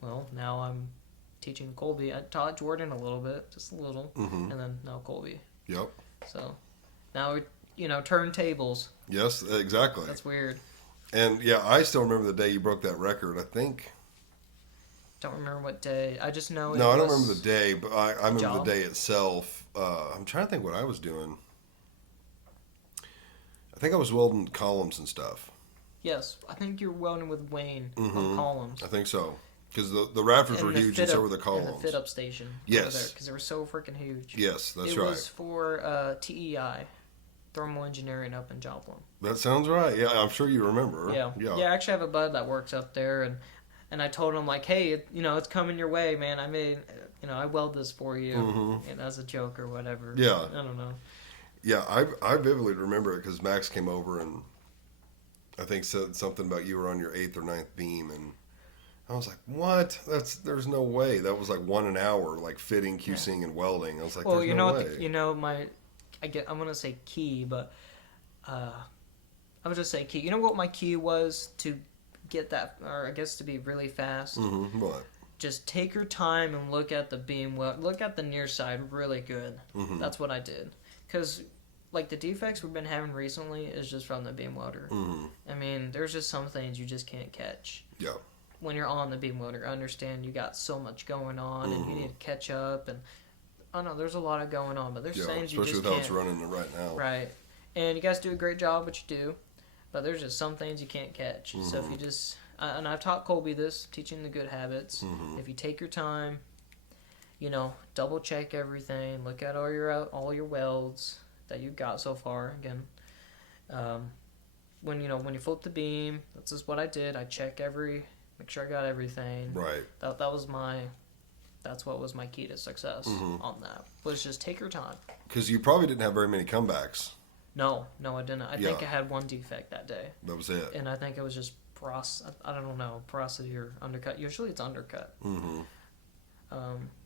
well, now I'm teaching Colby. I taught Jordan a little bit, just a little, and then now Colby. Yep. So now we, turn tables. Yes, exactly. That's weird. And yeah, I still remember the day you broke that record. I think. Don't remember what day. I just know. No, I don't remember the day, but I remember the day itself. I'm trying to think what I was doing. I think I was welding columns and stuff. Yes, I think you're welding with Wayne on columns. I think so. Because the rafters were huge, and so were the columns. And the fit-up station. Yes. Because they were so freaking huge. Yes, that's right. It was for TEI, Thermal Engineering up in Joplin. That sounds right. Yeah, I'm sure you remember. Yeah. I actually have a bud that works up there, and I told him, like, hey, it's coming your way, man. I made, I weld this for you as a joke or whatever. Yeah. I don't know. Yeah, I vividly remember it because Max came over and I think said something about you were on your 8th or 9th beam, and I was like, what? There's no way. That was like 1 hour, like fitting, QCing, and welding. I was like, well, there's no way. I'm going to say key, but I would just say key. You know what my key was to get that, or I guess to be really fast? What? Just take your time and look at the beam, look at the near side really good. That's what I did. Because, like, the defects we've been having recently is just from the beam welder. I mean, there's just some things you just can't catch. Yeah. When you're on the beam welder, I understand you got so much going on and you need to catch up. And I know there's a lot of going on, but there's things you just can't. Especially with how it's running right now. Right. And you guys do a great job, what you do. But there's just some things you can't catch. So if you just... and I've taught Colby this, teaching the good habits. If you take your time, double check everything, look at all your welds that you've got so far. Again, when you flip the beam, that's just what I did. I make sure I got everything. Right. That's what was my key to success on that. Was just take your time. Because you probably didn't have very many comebacks. No, I didn't. I think I had one defect that day. That was it. And I think it was just I don't know, porosity or undercut. Usually it's undercut.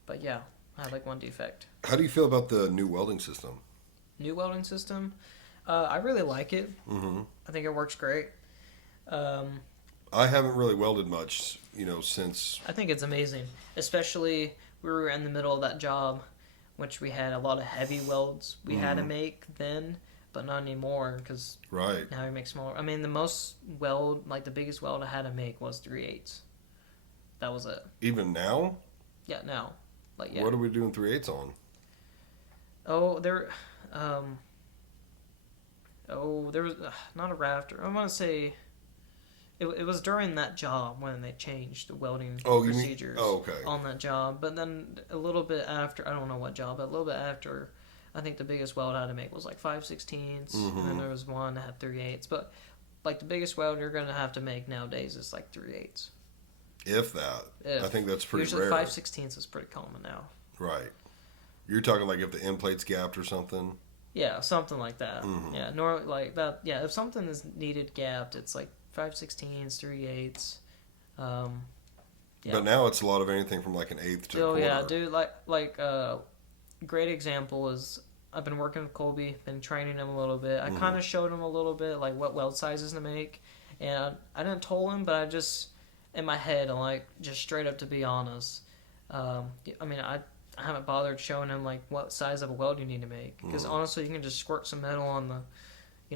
But yeah, I had like one defect. How do you feel about the new welding system? New welding system? I really like it. I think it works great. I haven't really welded much, since... I think it's amazing. Especially, we were in the middle of that job, which we had a lot of heavy welds we had to make then, but not anymore, because now we make smaller. I mean, the biggest weld I had to make was 3/8. That was it. Even now? Yeah, now. Yeah. What are we doing 3/8 on? Oh, there was not a rafter. I want to say it was during that job when they changed the welding procedures on that job. But then a little bit after, I don't know what job, but a little bit after, I think the biggest weld I had to make was like 5/16, and then there was one that had 3/8. But like the biggest weld you're going to have to make nowadays is like 3/8. If that. I think that's pretty usually rare. Usually 5/16 is pretty common now. Right. You're talking like if the end plate's gapped or something? Yeah, something like that. Yeah, like that. Yeah, if something is needed gapped, it's like 5/16, 3/8. Yeah. But now it's a lot of anything from like an eighth to a quarter. Yeah, dude. Like great example is I've been working with Colby, been training him a little bit. I kind of showed him a little bit like what weld sizes to make, and I didn't tell him, but I just in my head, I'm like just straight up to be honest. I mean, I haven't bothered showing him like what size of a weld you need to make, because honestly, you can just squirt some metal on the,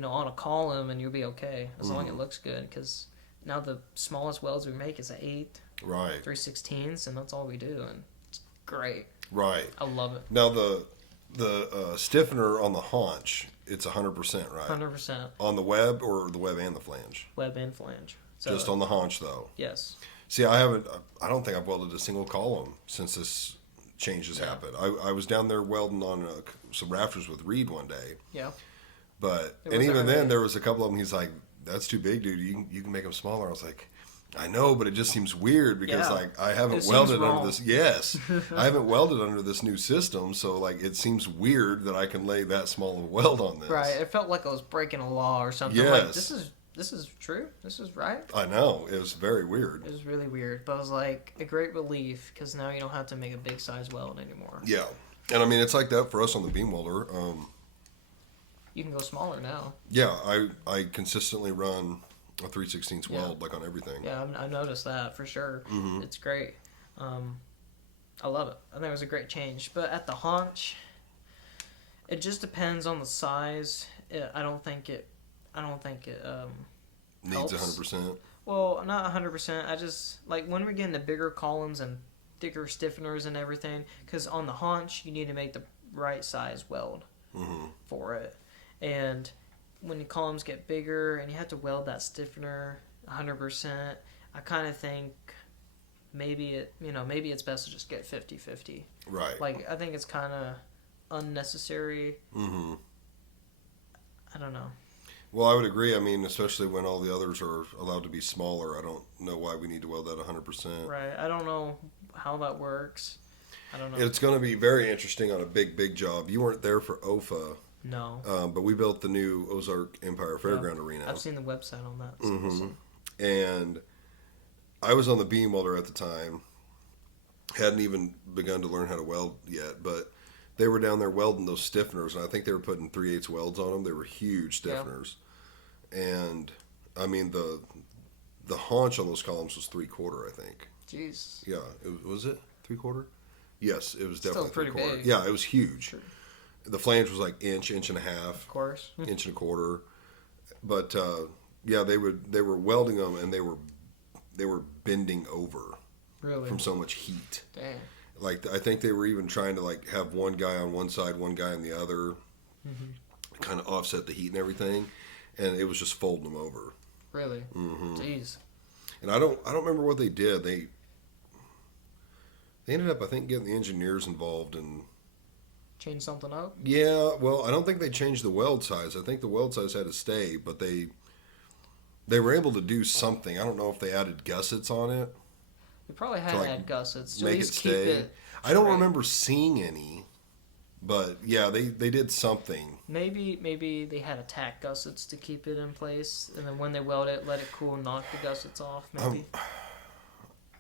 on a column and you'll be okay as long as it looks good. Because now the smallest welds we make is an 8, right, 3/16, and that's all we do, and it's great. Right. I love it. Now the stiffener on the haunch, it's 100%, right? 100%. On the web or the web and the flange? Web and flange. So, just on the haunch though. Yes. See, I don't think I've welded a single column since this change has happened. I was down there welding on some rafters with Reed one day. Yeah. But and even then there was a couple of them. He's like, "That's too big, dude. You can make them smaller." I was like, "I know, but it just seems weird because like I haven't welded under this. Yes, I haven't welded under this new system, so like it seems weird that I can lay that small of a weld on this. Right. It felt like I was breaking a law or something. Yes. Like this is true. This is right. I know. It was very weird. It was really weird, but it was like a great relief because now you don't have to make a big size weld anymore. Yeah. And I mean, it's like that for us on the beam welder. You can go smaller now. Yeah, I consistently run a 3/16 weld like on everything. Yeah, I noticed that for sure. Mm-hmm. It's great. I love it. I think it was a great change. But at the haunch, it just depends on the size. I don't think it Needs helps. 100%. Well, not 100%. I just like when we're getting the bigger columns and thicker stiffeners and everything. Because on the haunch, you need to make the right size weld for it. And when the columns get bigger and you have to weld that stiffener 100%, I kind of think maybe it's best to just get 50-50. Right. Like, I think it's kind of unnecessary. Mm-hmm. I don't know. Well, I would agree. I mean, especially when all the others are allowed to be smaller, I don't know why we need to weld that 100%. Right. I don't know how that works. I don't know. It's going to be very interesting on a big job. You weren't there for OFA. No. But we built the new Ozark Empire Fairground Arena. I've seen the website on that. Mm-hmm. And I was on the beam welder at the time. Hadn't even begun to learn how to weld yet, but they were down there welding those stiffeners, and I think they were putting 3/8 welds on them. They were huge stiffeners. Yeah. And, I mean, the haunch on those columns was 3/4, I think. Jeez. Yeah. Was it 3/4? Yes, it was definitely Still pretty 3/4. big. Yeah, it was huge. Sure. The flange was like inch and a half. Of course. Inch and a quarter. But, yeah, they were welding them, and they were bending over. Really? From so much heat. Dang. Like, I think they were even trying to, like, have one guy on one side, one guy on the other, kind of offset the heat and everything, and it was just folding them over. Really? Mm-hmm. Jeez. And I don't remember what they did. They ended up, I think, getting the engineers involved and change something up. Yeah, well, I don't think they changed the weld size. I think the weld size had to stay, but they were able to do something. I don't know if they added gussets on it. We probably had to add gussets to make at least it stay. keep it. I don't remember seeing any, but yeah, they did something. Maybe they had to tack gussets to keep it in place, and then when they weld it, let it cool and knock the gussets off. Maybe.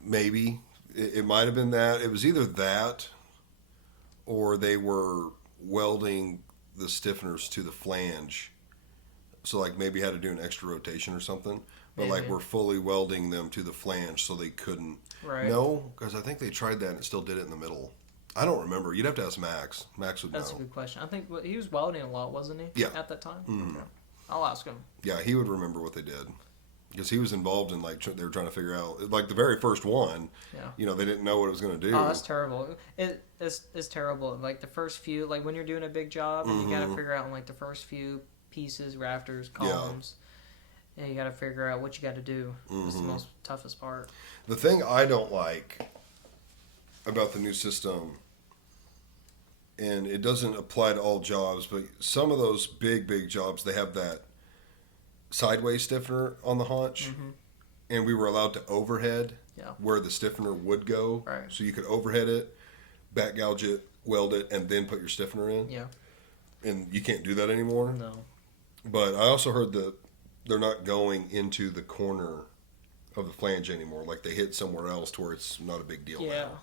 Maybe it might have been that. It was either that, or they were welding the stiffeners to the flange. So like maybe had to do an extra rotation or something. But maybe. Like we're fully welding them to the flange so they couldn't. Right. No, because I think they tried that and it still did it in the middle. I don't remember. You'd have to ask Max. Max would know. That's a good question. I think he was welding a lot, wasn't he? Yeah. At that time? Mm-hmm. Okay. I'll ask him. Yeah, he would remember what they did. Because he was involved in, like, they were trying to figure out, like, the very first one, they didn't know what it was going to do. Oh, that's terrible. It's terrible. Like, the first few, like, when you're doing a big job, and you got to figure out, like, the first few pieces, rafters, columns, and you got to figure out what you got to do. It's the most toughest part. The thing I don't like about the new system, and it doesn't apply to all jobs, but some of those big jobs, they have that sideways stiffener on the haunch, and we were allowed to overhead where the stiffener would go. Right. So you could overhead it, back gouge it, weld it, and then put your stiffener in. Yeah. And you can't do that anymore. No. But I also heard that they're not going into the corner of the flange anymore. Like they hit somewhere else to where it's not a big deal now.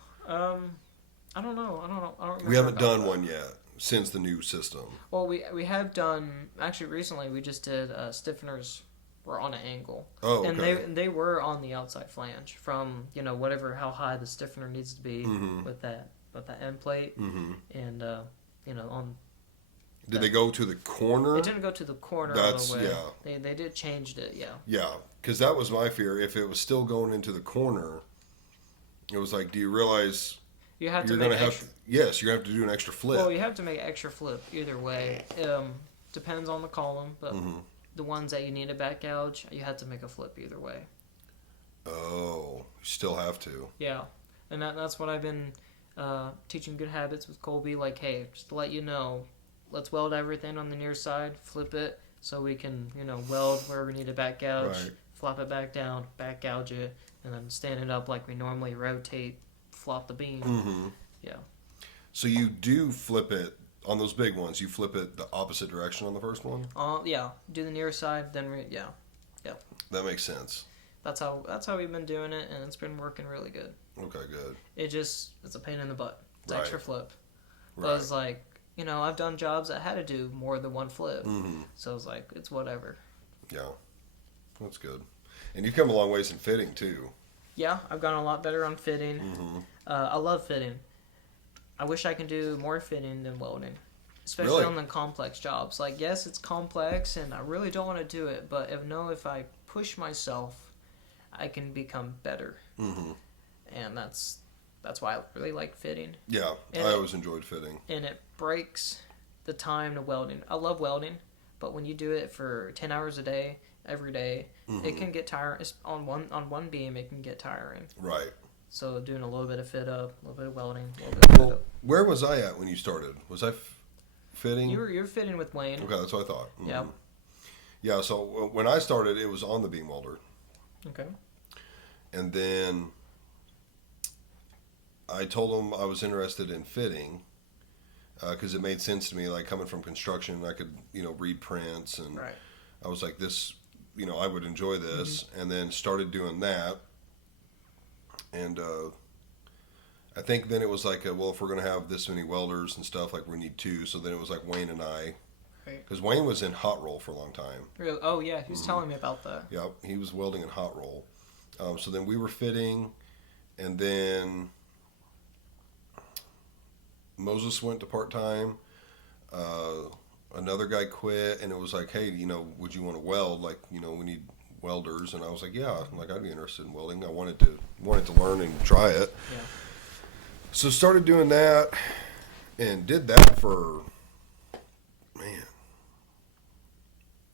I don't know. I don't remember. We haven't done one yet since the new system. Well, we have done, actually recently we just did stiffeners were on an angle. Oh, okay. And they were on the outside flange from, whatever, how high the stiffener needs to be with that end plate. And, on... Did they go to the corner? It didn't go to the corner all the way. They did changed it, yeah. Yeah, because that was my fear. If it was still going into the corner, it was like, do you realize... You have to you're make gonna have to, yes, you have to do an extra flip. Well, you have to make an extra flip either way. Depends on the column, but the ones that you need a back gouge, you have to make a flip either way. Oh, you still have to. Yeah, and that's what I've been teaching good habits with Colby. Like, hey, just to let you know, let's weld everything on the near side, flip it, so we can, weld where we need a back gouge, flop it back down, back gouge it, and then stand it up like we normally rotate, flop the beam. Yeah. So you do flip it on those big ones. You flip it the opposite direction on the first one. Yeah. Do the near side, then Yep. That makes sense. That's how we've been doing it, and it's been working really good. Okay, good. It's a pain in the butt. It's Right. extra flip. But Right. it's like, I've done jobs that had to do more than one flip. Mm-hmm. So it's like, it's whatever. Yeah. That's good. And you've come a long ways in fitting, too. Yeah, I've gotten a lot better on fitting. Mm-hmm. I love fitting. I wish I could do more fitting than welding. Especially Really? on the complex jobs. Like, yes, it's complex, and I really don't want to do it. But if I push myself, I can become better. Mm-hmm. And that's why I really like fitting. Yeah, I always enjoyed fitting. And it breaks the time to welding. I love welding, but when you do it for 10 hours a day, every day, it can get tiring. On one beam, it can get tiring. Right. So doing a little bit of fit up, a little bit of welding, a little bit of fit Well, up. where was I at when you started? Was I fitting? You're fitting with Wayne. Okay, that's what I thought. Mm-hmm. Yeah. Yeah, so when I started, it was on the beam welder. Okay. And then I told them I was interested in fitting because it made sense to me, like coming from construction, I could, read prints. And Right. I was like, this, I would enjoy this. Mm-hmm. And then started doing that. And I think then it was like, well, if we're going to have this many welders and stuff, like we need two. So then it was like Wayne and I. Because Wayne was in hot roll for a long time. Really? Oh, yeah. He was telling me about that. Yep. He was welding in hot roll. So then we were fitting. And then Moses went to part-time. Another guy quit. And it was like, hey, would you want to weld? Like, we need welders. And I was like, yeah. Like, I'd be interested in welding. I wanted to learn and try it. Yeah. So started doing that. And did that for... Man,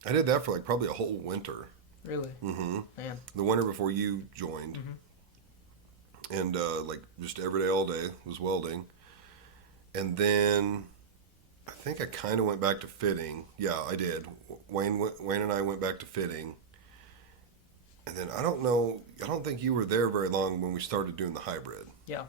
I did that for like probably a whole winter. Really? Mm-hmm. Man. The winter before you joined. Mm-hmm. And like just every day, all day was welding. And then I think I kind of went back to fitting. Yeah, I did. Wayne and I went back to fitting. And then I don't think you were there very long when we started doing the hybrid. Yeah.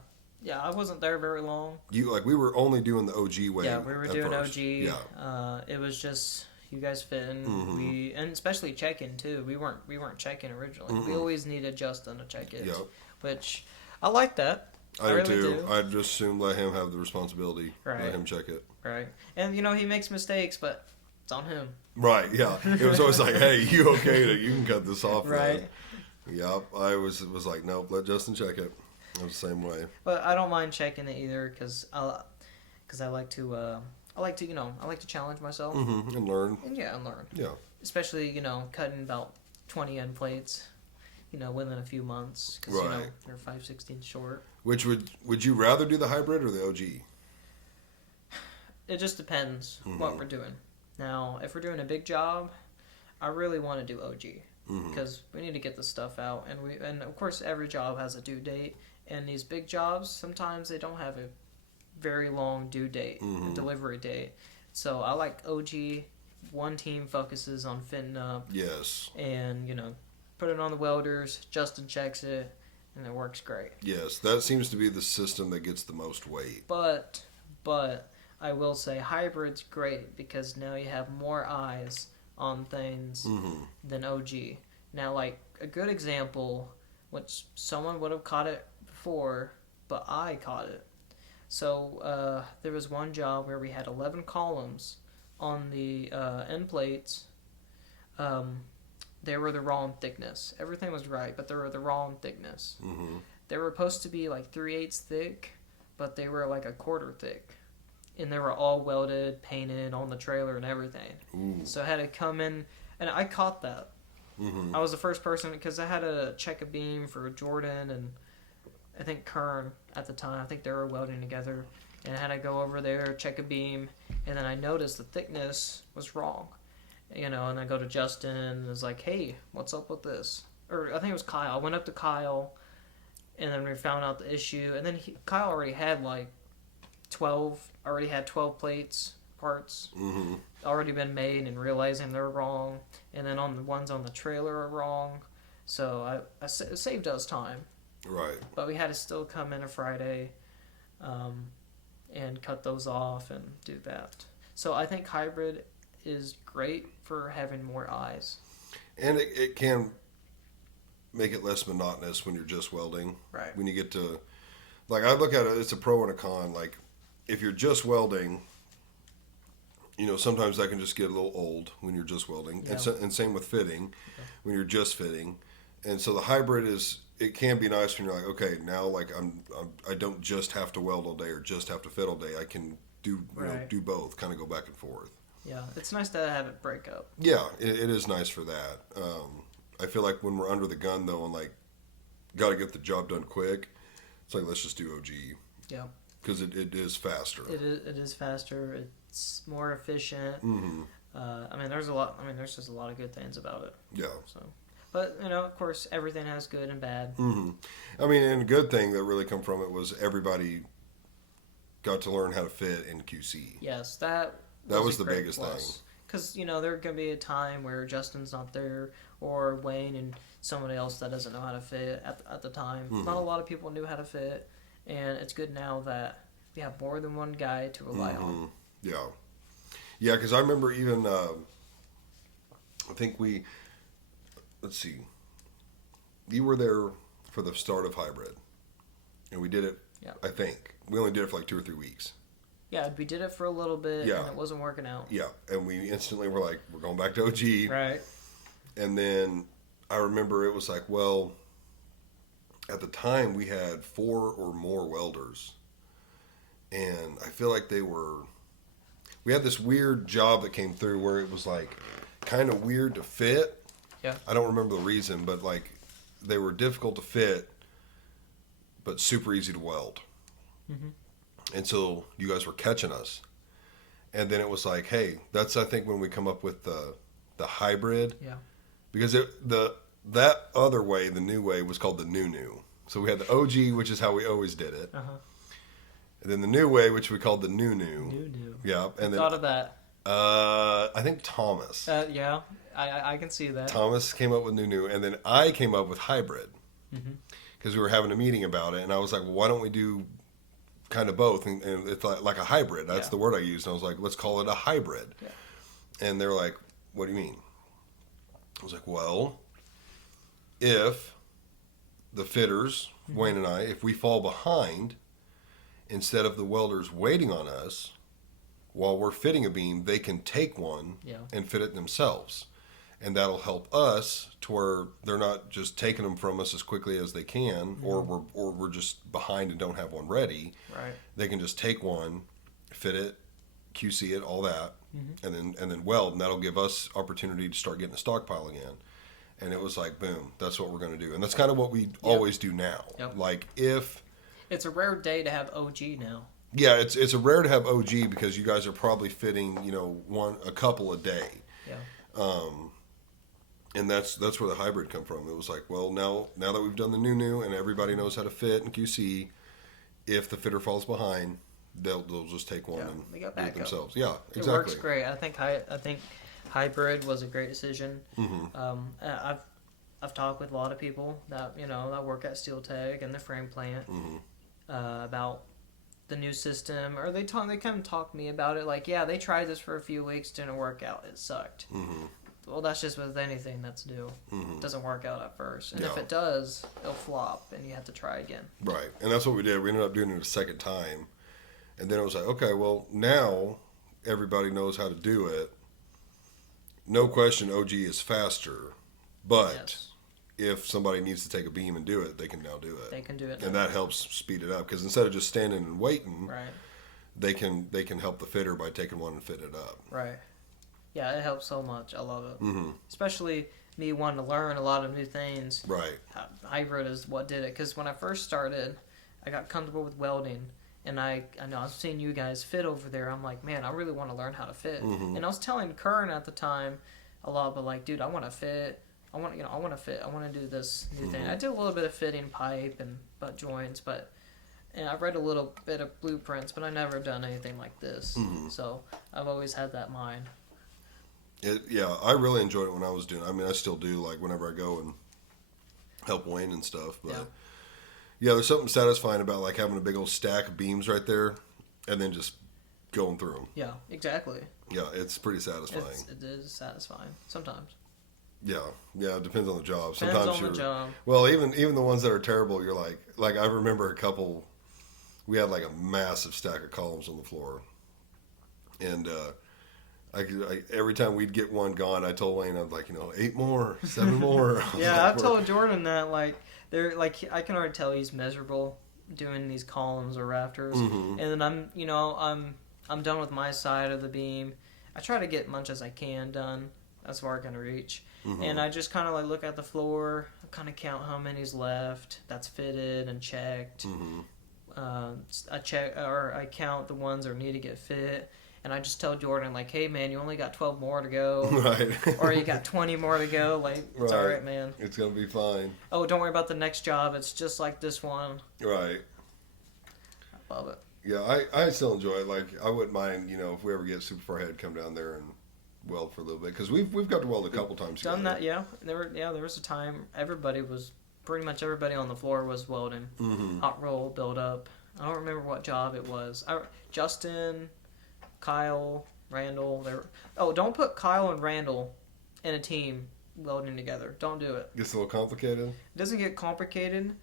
Yeah, I wasn't there very long. We were only doing the OG way. Yeah, we were doing first. OG. Yeah. It was just you guys fitting. Mm-hmm. And especially checking too. We weren't checking originally. Mm-hmm. We always needed Justin to check it. Yep. Which I like that. I really do. do. I'd just assume let him have the responsibility. Right. Let him check it. Right. And he makes mistakes, but it's on him. Right. Yeah. It was always like, hey, you okay? You can cut this off. Right. Then. Yep. I was like, nope. Let Justin check it. I was the same way. But I don't mind checking it either because I like to I like to challenge myself And learn. and learn. Yeah. Especially cutting about 20 end plates, within a few months because Right. they're 5/16 short. Which would you rather do the hybrid or the OG? It just depends what we're doing. Now, if we're doing a big job, I really want to do OG because we need to get the stuff out, and of course every job has a due date. And these big jobs, sometimes they don't have a very long due date, a delivery date. So I like OG. One team focuses on fitting up. Yes. And, put it on the welders. Justin checks it, and it works great. Yes, that seems to be the system that gets the most weight. But I will say hybrid's great because now you have more eyes on things than OG. Now, like a good example, which someone would have caught it before, but I caught it. So there was one job where we had 11 columns on the end plates. They were the wrong thickness. Everything was right, but they were the wrong thickness. They were supposed to be like 3/8 thick, but they were like a quarter thick. And they were all welded, painted on the trailer and everything. Ooh. So I had to come in, and I caught that. I was the first person because I had to check a beam for Jordan and I think Kern at the time. I think they were welding together. And I had to go over there, check a beam, and then I noticed the thickness was wrong. And I go to Justin and was like, hey, what's up with this? Or I think it was Kyle. I went up to Kyle, and then we found out the issue. And then Kyle already had like 12 plates, parts, already been made, and realizing they're wrong. And then on the ones on the trailer are wrong. So it saved us time. Right. But we had to still come in a Friday and cut those off and do that. So I think hybrid is great for having more eyes. And it can make it less monotonous when you're just welding. Right. When you get to, like, I look at it, it's a pro and a con. Like, if you're just welding, you know, sometimes that can just get a little old when you're just welding. Yeah. And same with fitting, when you're just fitting. And so the hybrid it can be nice when you're like, okay, now like I don't just have to weld all day or just have to fit all day. I can do both, kind of go back and forth. Yeah, it's nice to have it break up. Yeah, it is nice for that. I feel like when we're under the gun though, and like got to get the job done quick, it's like let's just do OG. Yeah. Because it is faster. It is faster. It's more efficient. Mm-hmm. I mean, there's a lot. I mean, there's just a lot of good things about it. Yeah. So, but you know, of course, everything has good and bad. Mm-hmm. I mean, and a good thing that really come from it was everybody got to learn how to fit in QC. Yes, that was a the great biggest plus. thing. Because you know, there can be a time where Justin's not there, or Wayne and somebody else that doesn't know how to fit at the time. Mm-hmm. Not a lot of people knew how to fit, and it's good now that we have more than one guy to rely on. Yeah. Yeah, because I remember even, I think let's see, you were there for the start of hybrid, and we did it, I think. We only did it for like 2 or 3 weeks. Yeah, we did it for a little bit, and it wasn't working out. Yeah, and we instantly were like, we're going back to OG. Right. And then I remember it was like, well, at the time we had 4 or more welders. And I feel like we had this weird job that came through where it was like kind of weird to fit. Yeah. I don't remember the reason, but like they were difficult to fit, but super easy to weld. Mm-hmm. And so you guys were catching us. And then it was like, hey, that's I think when we come up with the hybrid. Yeah. Because that other way, the new way, was called the new. So we had the OG, which is how we always did it. Uh-huh. And then the new way, which we called the new. New. Yeah. And then thought of that. I think Thomas. Yeah, I can see that. Thomas came up with new. And then I came up with hybrid. Because we were having a meeting about it. And I was like, well, why don't we do kind of both? And it's like a hybrid. That's the word I used. And I was like, let's call it a hybrid. Yeah. And they're like, what do you mean? I was like, well, if the fitters, Wayne and I, if we fall behind, instead of the welders waiting on us while we're fitting a beam, they can take one and fit it themselves. And that'll help us to where they're not just taking them from us as quickly as they can, or we're just behind and don't have one ready. Right. They can just take one, fit it, QC it, all that, and then weld, and that'll give us opportunity to start getting a stockpile again. And it was like, boom, that's what we're going to do. And that's kind of what we always do now. Yep. Like if... It's a rare day to have OG now. Yeah, it's a rare to have OG because you guys are probably fitting, a couple a day. Yeah. And that's where the hybrid come from. It was like, well, now that we've done the new and everybody knows how to fit and QC, if the fitter falls behind, they'll just take one and they got do it backup. themselves. Yeah, exactly. It works great. I think hybrid was a great decision. I've talked with a lot of people that that work at Steel Tech and the frame plant about the new system, or they kind of talk to me about it. Like, yeah, they tried this for a few weeks, didn't work out. It sucked. Well, that's just with anything that's new. It doesn't work out at first, and if it does, it'll flop, and you have to try again. Right, and that's what we did. We ended up doing it a second time, and then it was like, okay, well, now everybody knows how to do it. No question, OG is faster, but if somebody needs to take a beam and do it, they can now do it. They can do it now. And that helps speed it up, because instead of just standing and waiting, they can help the fitter by taking one and fit it up. Right. Yeah, it helps so much. I love it. Especially me wanting to learn a lot of new things. Right. Hybrid is what did it. Because when I first started, I got comfortable with welding. And I know I was seeing you guys fit over there. I'm like, man, I really want to learn how to fit. And I was telling Kern at the time a lot, but like, dude, I want to fit. I want to fit. I want to do this new thing. I did a little bit of fitting pipe and butt joints, and I've read a little bit of blueprints, but I've never done anything like this. So I've always had that mind. I really enjoyed it when I was doing it. I mean, I still do, like, whenever I go and help Wayne and stuff. But, there's something satisfying about, like, having a big old stack of beams right there and then just going through them. Yeah, exactly. Yeah, it's pretty satisfying. It is satisfying sometimes. Yeah. It depends on the job. Depends Sometimes on the job. Well, even the ones that are terrible, you're like I remember a couple. We had like a massive stack of columns on the floor, and every time we'd get one gone, I told Wayne, I'm like, 8 more, 7 more. Yeah, I've told Jordan that they're I can already tell he's miserable doing these columns or rafters, and then I'm done with my side of the beam. I try to get much as I can done. That's where I can reach. And I just kind of look at the floor, kind of count how many's left that's fitted and checked. I count the ones that need to get fit, and I just tell Jordan hey man, you only got 12 more to go, right? Or you got 20 more to go. It's all right, man. It's gonna be fine. Oh, don't worry about the next job. It's just like this one. Right. I love it. Yeah, I still enjoy it. I wouldn't mind, if we ever get super far ahead, come down there and weld for a little bit, because we've got to weld a couple times. Done that, yeah. There was a time pretty much everybody on the floor was welding. Hot roll, build up. I don't remember what job it was. Justin, Kyle, Randall. Don't put Kyle and Randall in a team welding together. Don't do it. Gets a little complicated. It doesn't get complicated.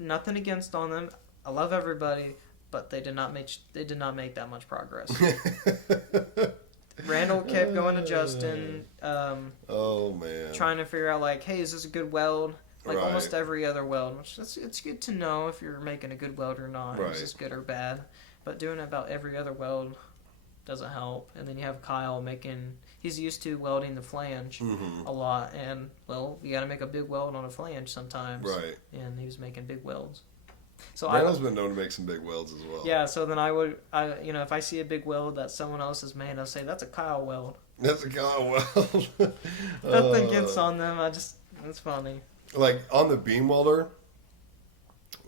Nothing against on them. I love everybody, but they did not make that much progress. Randall kept going to Justin. Oh man! Trying to figure out hey, is this a good weld? Right. Almost every other weld, which it's good to know if you're making a good weld or not. Right. Is this good or bad? But doing it about every other weld doesn't help. And then you have Kyle he's used to welding the flange a lot, and you got to make a big weld on a flange sometimes. Right. And he was making big welds. So Randall's been known to make some big welds as well. Yeah, so then if I see a big weld that someone else has made, I'll say that's a Kyle weld. That's a Kyle weld. Nothing gets on them. It's funny. On the beam welder,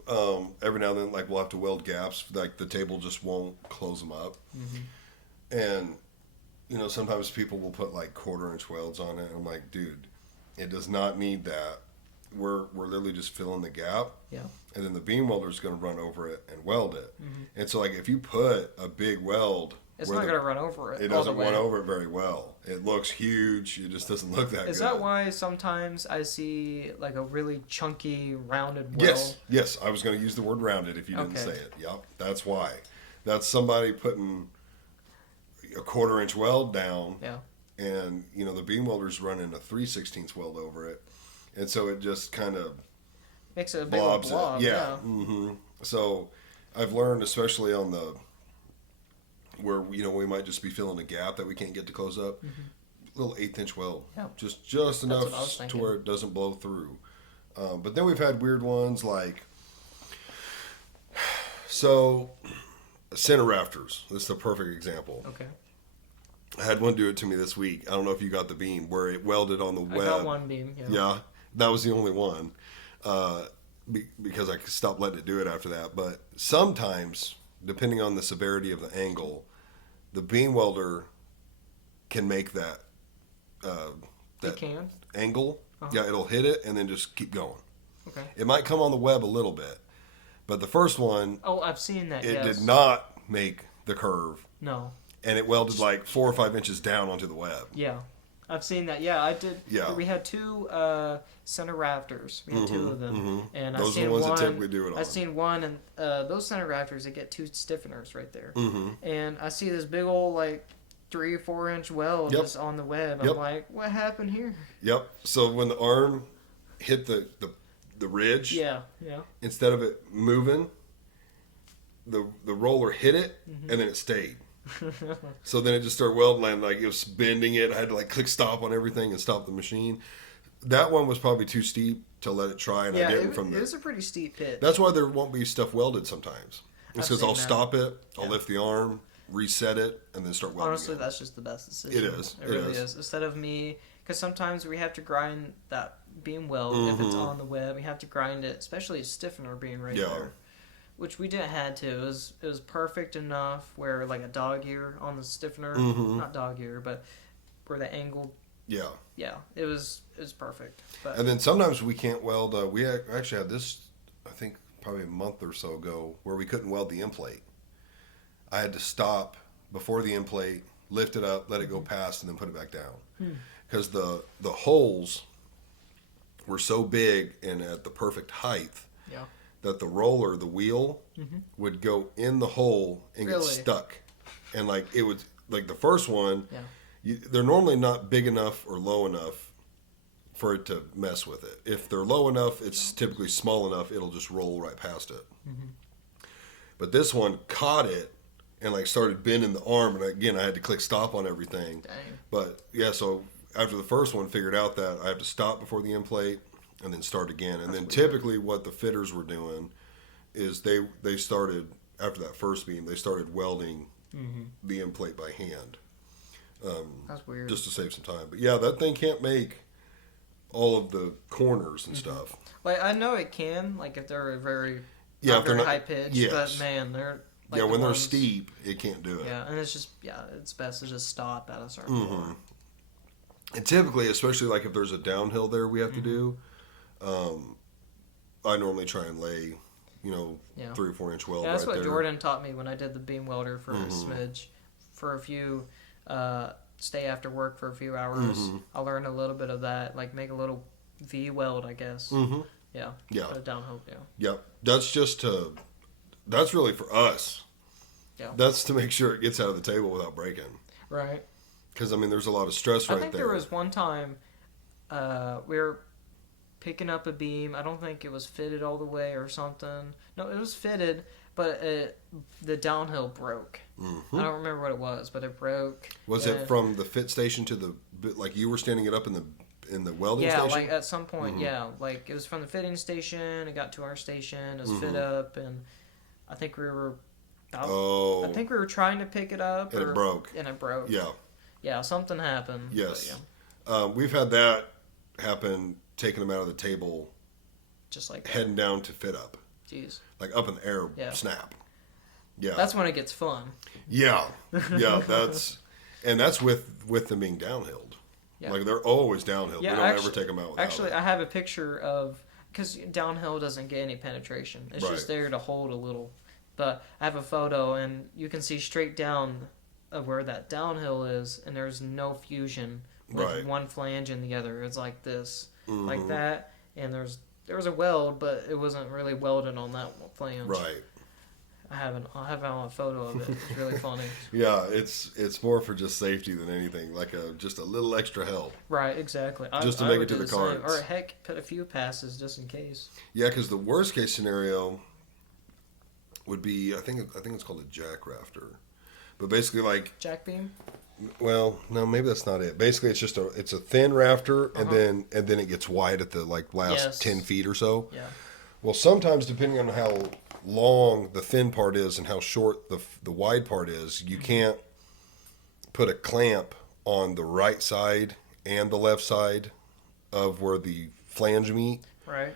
every now and then, we'll have to weld gaps. The table just won't close them up, and sometimes people will put 1/4-inch welds on it. And I'm like, dude, it does not need that. We're literally just filling the gap. Yeah. And then the beam welder is going to run over it and weld it. And so, if you put a big weld, it's not going to run over it. It doesn't run over it very well. It looks huge. It just doesn't look that good. Is that why sometimes I see a really chunky, rounded weld? Yes. I was going to use the word rounded if you didn't say it. Yep. That's why. That's somebody putting a 1/4-inch weld down. Yeah. And, the beam welder's running a 3/16 weld over it. And so it just kind of makes it a big blob. Yeah. So I've learned, especially on the where we might just be filling a gap that we can't get to close up, little 1/8-inch weld, just enough to where it doesn't blow through. But then we've had weird ones center rafters. This is a perfect example. Okay. I had one do it to me this week. I don't know if you got the beam where it welded on the web. I got one beam. Yeah, that was the only one. Because I stopped letting it do it after that. But sometimes, depending on the severity of the angle, the beam welder can make that angle. Yeah, it'll hit it and then just keep going. Okay. It might come on the web a little bit, but the first one, I've seen that. It did not make the curve. No. And it welded 4 or 5 inches down onto the web. Yeah. I've seen that. Yeah, I did. Yeah. We had 2 center rafters. We had 2 of them. And those are the ones that typically do it on. I've seen one, and those center rafters, they get 2 stiffeners right there. And I see this big old 3 or 4 inch weld just on the web. I'm like, what happened here? Yep. So when the arm hit the ridge, instead of it moving, the roller hit it and then it stayed. So then it just started welding, and it was bending it. I had to click stop on everything and stop the machine. That one was probably too steep to let it try, and I didn't from there. It was a pretty steep hit. That's why there won't be stuff welded sometimes. It's because I'll stop it, I'll lift the arm, reset it, and then start welding. Honestly, again. That's just the best decision. It is. It really is. Instead of me, because sometimes we have to grind that beam weld if it's on the web. We have to grind it, especially a stiffener being right there. Which we didn't had to. It was perfect enough where a dog ear on the stiffener, not dog ear, but where the angle. Yeah. Yeah, it was perfect. But, and then sometimes we can't weld. We actually had this, I think, probably a month or so ago, where we couldn't weld the end plate. I had to stop before the end plate, lift it up, let it go past, and then put it back down. Because the holes were so big and at the perfect height that the roller, the wheel, would go in the hole and get stuck. And like it would, like the first one, they're normally not big enough or low enough for it to mess with it. If they're low enough, it's typically small enough, it'll just roll right past it. But this one caught it and like started bending the arm, and again I had to click stop on everything. Dang. But yeah, so after the first one, figured out that I have to stop before the end plate and then start again. And then typically what the fitters were doing is they started, after that first beam, they started welding the end plate by hand. That's weird. Just to save some time. But yeah, that thing can't make all of the corners and stuff. Like I know it can, like if they're very if they're not high pitched, yes. but man, they're like when they're steep, it can't do it. Yeah, and it's just it's best to just stop at a certain point. And typically, especially like if there's a downhill there we have to do, I normally try and lay, 3 or 4 inch weld. Yeah, that's right what there. Jordan taught me when I did the beam welder for a smidge, for a few. Stay after work for a few hours. I learned a little bit of that, like make a little V weld, I guess. Yeah. A downhill. Yep. That's really for us. Yeah. That's to make sure it gets out of the table without breaking. Right. Because there's a lot of stress right there. I think there was one time we were picking up a beam. I don't think it was fitted all the way or something. No, it was fitted, but the downhill broke. I don't remember what it was, but it broke. Was it from the fit station to the, like you were standing it up in the welding station? Yeah, like at some point, like it was from the fitting station. It got to our station. It was fit up, and I think we were. I think we were trying to pick it up, and it broke. And it broke. Yeah. Yeah, something happened. Yes. We've had that happen. Taking them out of the table, just like heading down to fit up. Jeez. Like up in the air, snap. Yeah. That's when it gets fun. Yeah. That's with them being downhilled. Yeah. Like they're always downhill. Yeah, we don't ever take them out without Actually, I have a picture of, because downhill doesn't get any penetration. It's just there to hold a little. But I have a photo, and you can see straight down of where that downhill is, and there's no fusion with one flange and the other. It's like this, like that, and there was a weld, but it wasn't really welded on that flange. Right. I'll have a photo of it. It's really funny. Yeah, it's more for just safety than anything, like just a little extra help. Right, exactly. Just to make it to the carts. Or heck, put a few passes just in case. Yeah, because the worst case scenario would be, I think it's called a jack rafter, but basically like jack beam. Well, no, maybe that's not it. Basically, it's a thin rafter, and then it gets wide at the last 10 feet or so. Yeah. Well, sometimes depending on how long the thin part is and how short the wide part is, you can't put a clamp on the right side and the left side of where the flange meet. Right.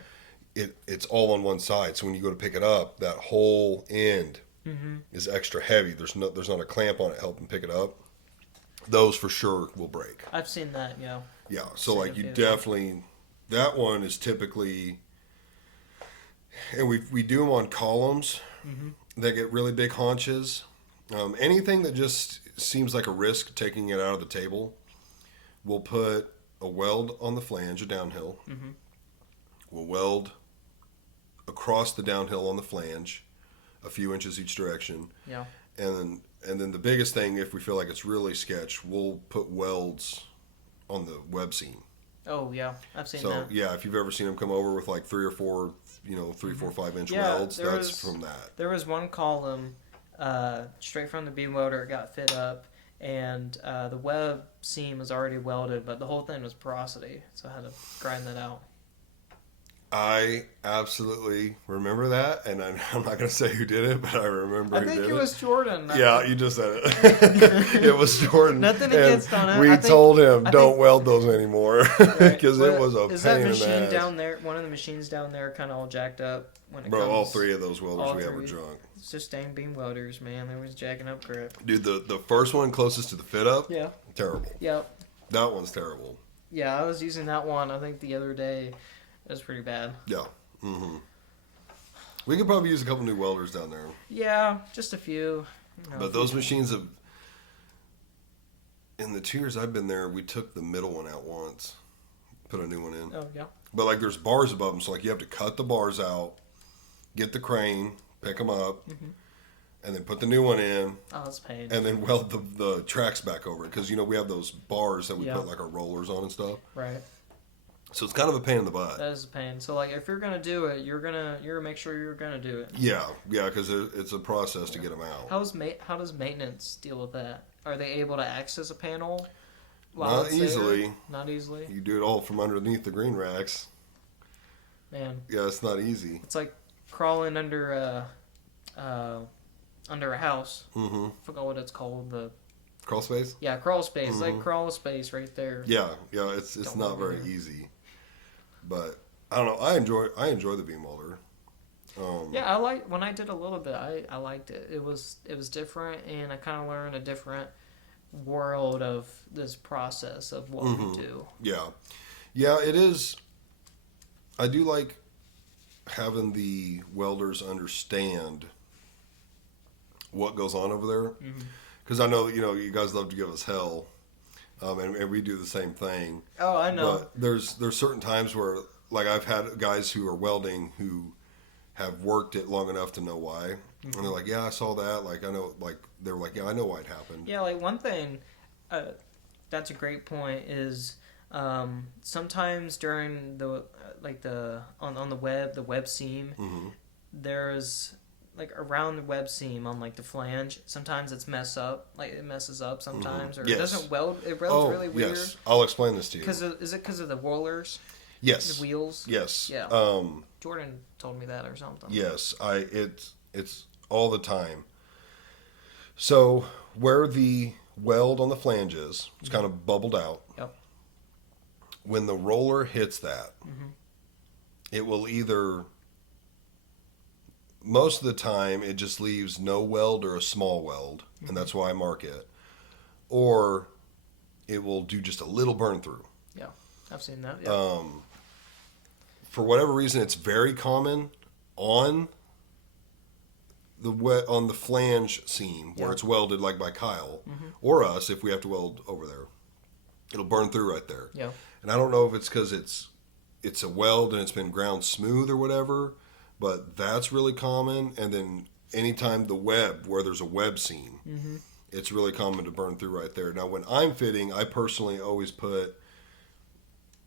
It's all on one side, so when you go to pick it up, that whole end is extra heavy. There's not a clamp on it helping pick it up. Those for sure will break. I've seen that, yeah. Yeah, so like you definitely, that one is typically, and we do them on columns that get really big haunches. Anything that just seems like a risk taking it out of the table, we'll put a weld on the flange, a downhill. We'll weld across the downhill on the flange, a few inches each direction. Yeah. And then the biggest thing, if we feel like it's really sketch, we'll put welds on the web seam. Oh yeah, I've seen that. So yeah, if you've ever seen them come over with like 3 or 4, 3, 4, 5 inch welds, that's from that. There was one column, straight from the beam welder, it got fit up, and the web seam was already welded, but the whole thing was porosity, so I had to grind that out. I absolutely remember that, and I'm not going to say who did it, but I remember who did it. I think it was Jordan. Yeah, you just said it. It was Jordan. Nothing against on it. We told him, don't weld those anymore, because it was a pain in the ass. Is that machine down there, one of the machines down there, kind of all jacked up when it comes? All 3 of those welders we have were drunk. It's just dang beam welders, man. They was jacking up crap. Dude, the first one closest to the fit up, terrible. Yep. That one's terrible. Yeah, I was using that one, I think, the other day. It was pretty bad. Yeah. We could probably use a couple new welders down there. Yeah, just a few. But those machines in the 2 years I've been there, we took the middle one out once, put a new one in. Oh yeah. But like there's bars above them, so like you have to cut the bars out, get the crane, pick them up, and then put the new one in. Oh, that's pain. And then weld the tracks back over it because we have those bars that we put like our rollers on and stuff. Right. So it's kind of a pain in the butt. That is a pain. So like if you're gonna do it, you're gonna make sure you're gonna do it. Yeah, because it's a process to get them out. How does maintenance deal with that? Are they able to access a panel? Not easily. Not easily. You do it all from underneath the green racks. Man. Yeah, it's not easy. It's like crawling under a house. Mm-hmm. I forgot what it's called. The crawl space. Yeah, crawl space. It's like crawl space right there. Yeah. It's not very easy. But I don't know. I enjoy the beam welder. Yeah, when I did a little bit. I liked it. It was different, and I kind of learned a different world of this process of what we do. Yeah, it is. I do like having the welders understand what goes on over there, because I know that you guys love to give us hell, and we do the same thing. Oh, I know. But there's certain times where, like, I've had guys who are welding who have worked it long enough to know why, and they're like, "Yeah, I saw that." Like, I know. Like, they were like, "Yeah, I know why it happened." Yeah, like one thing, that's a great point. Is sometimes during on the web seam, there's like around the web seam on like the flange. Sometimes it messes up sometimes, or it doesn't weld. It welds really weird. Yes, I'll explain this to you. Is it because of the rollers? Yes. The wheels. Yes. Yeah. Jordan told me that or something. Yes, it's all the time. So where the weld on the flange is, it's kind of bubbled out. Yep. When the roller hits that, it will either, most of the time, it just leaves no weld or a small weld, and that's why I mark it. Or it will do just a little burn through. Yeah, I've seen that. Yeah. For whatever reason, it's very common on the flange seam where it's welded, like by Kyle or us. If we have to weld over there, it'll burn through right there. Yeah. And I don't know if it's because it's a weld and it's been ground smooth or whatever, but that's really common. And then anytime where there's a web seam, it's really common to burn through right there. Now, when I'm fitting, I personally always put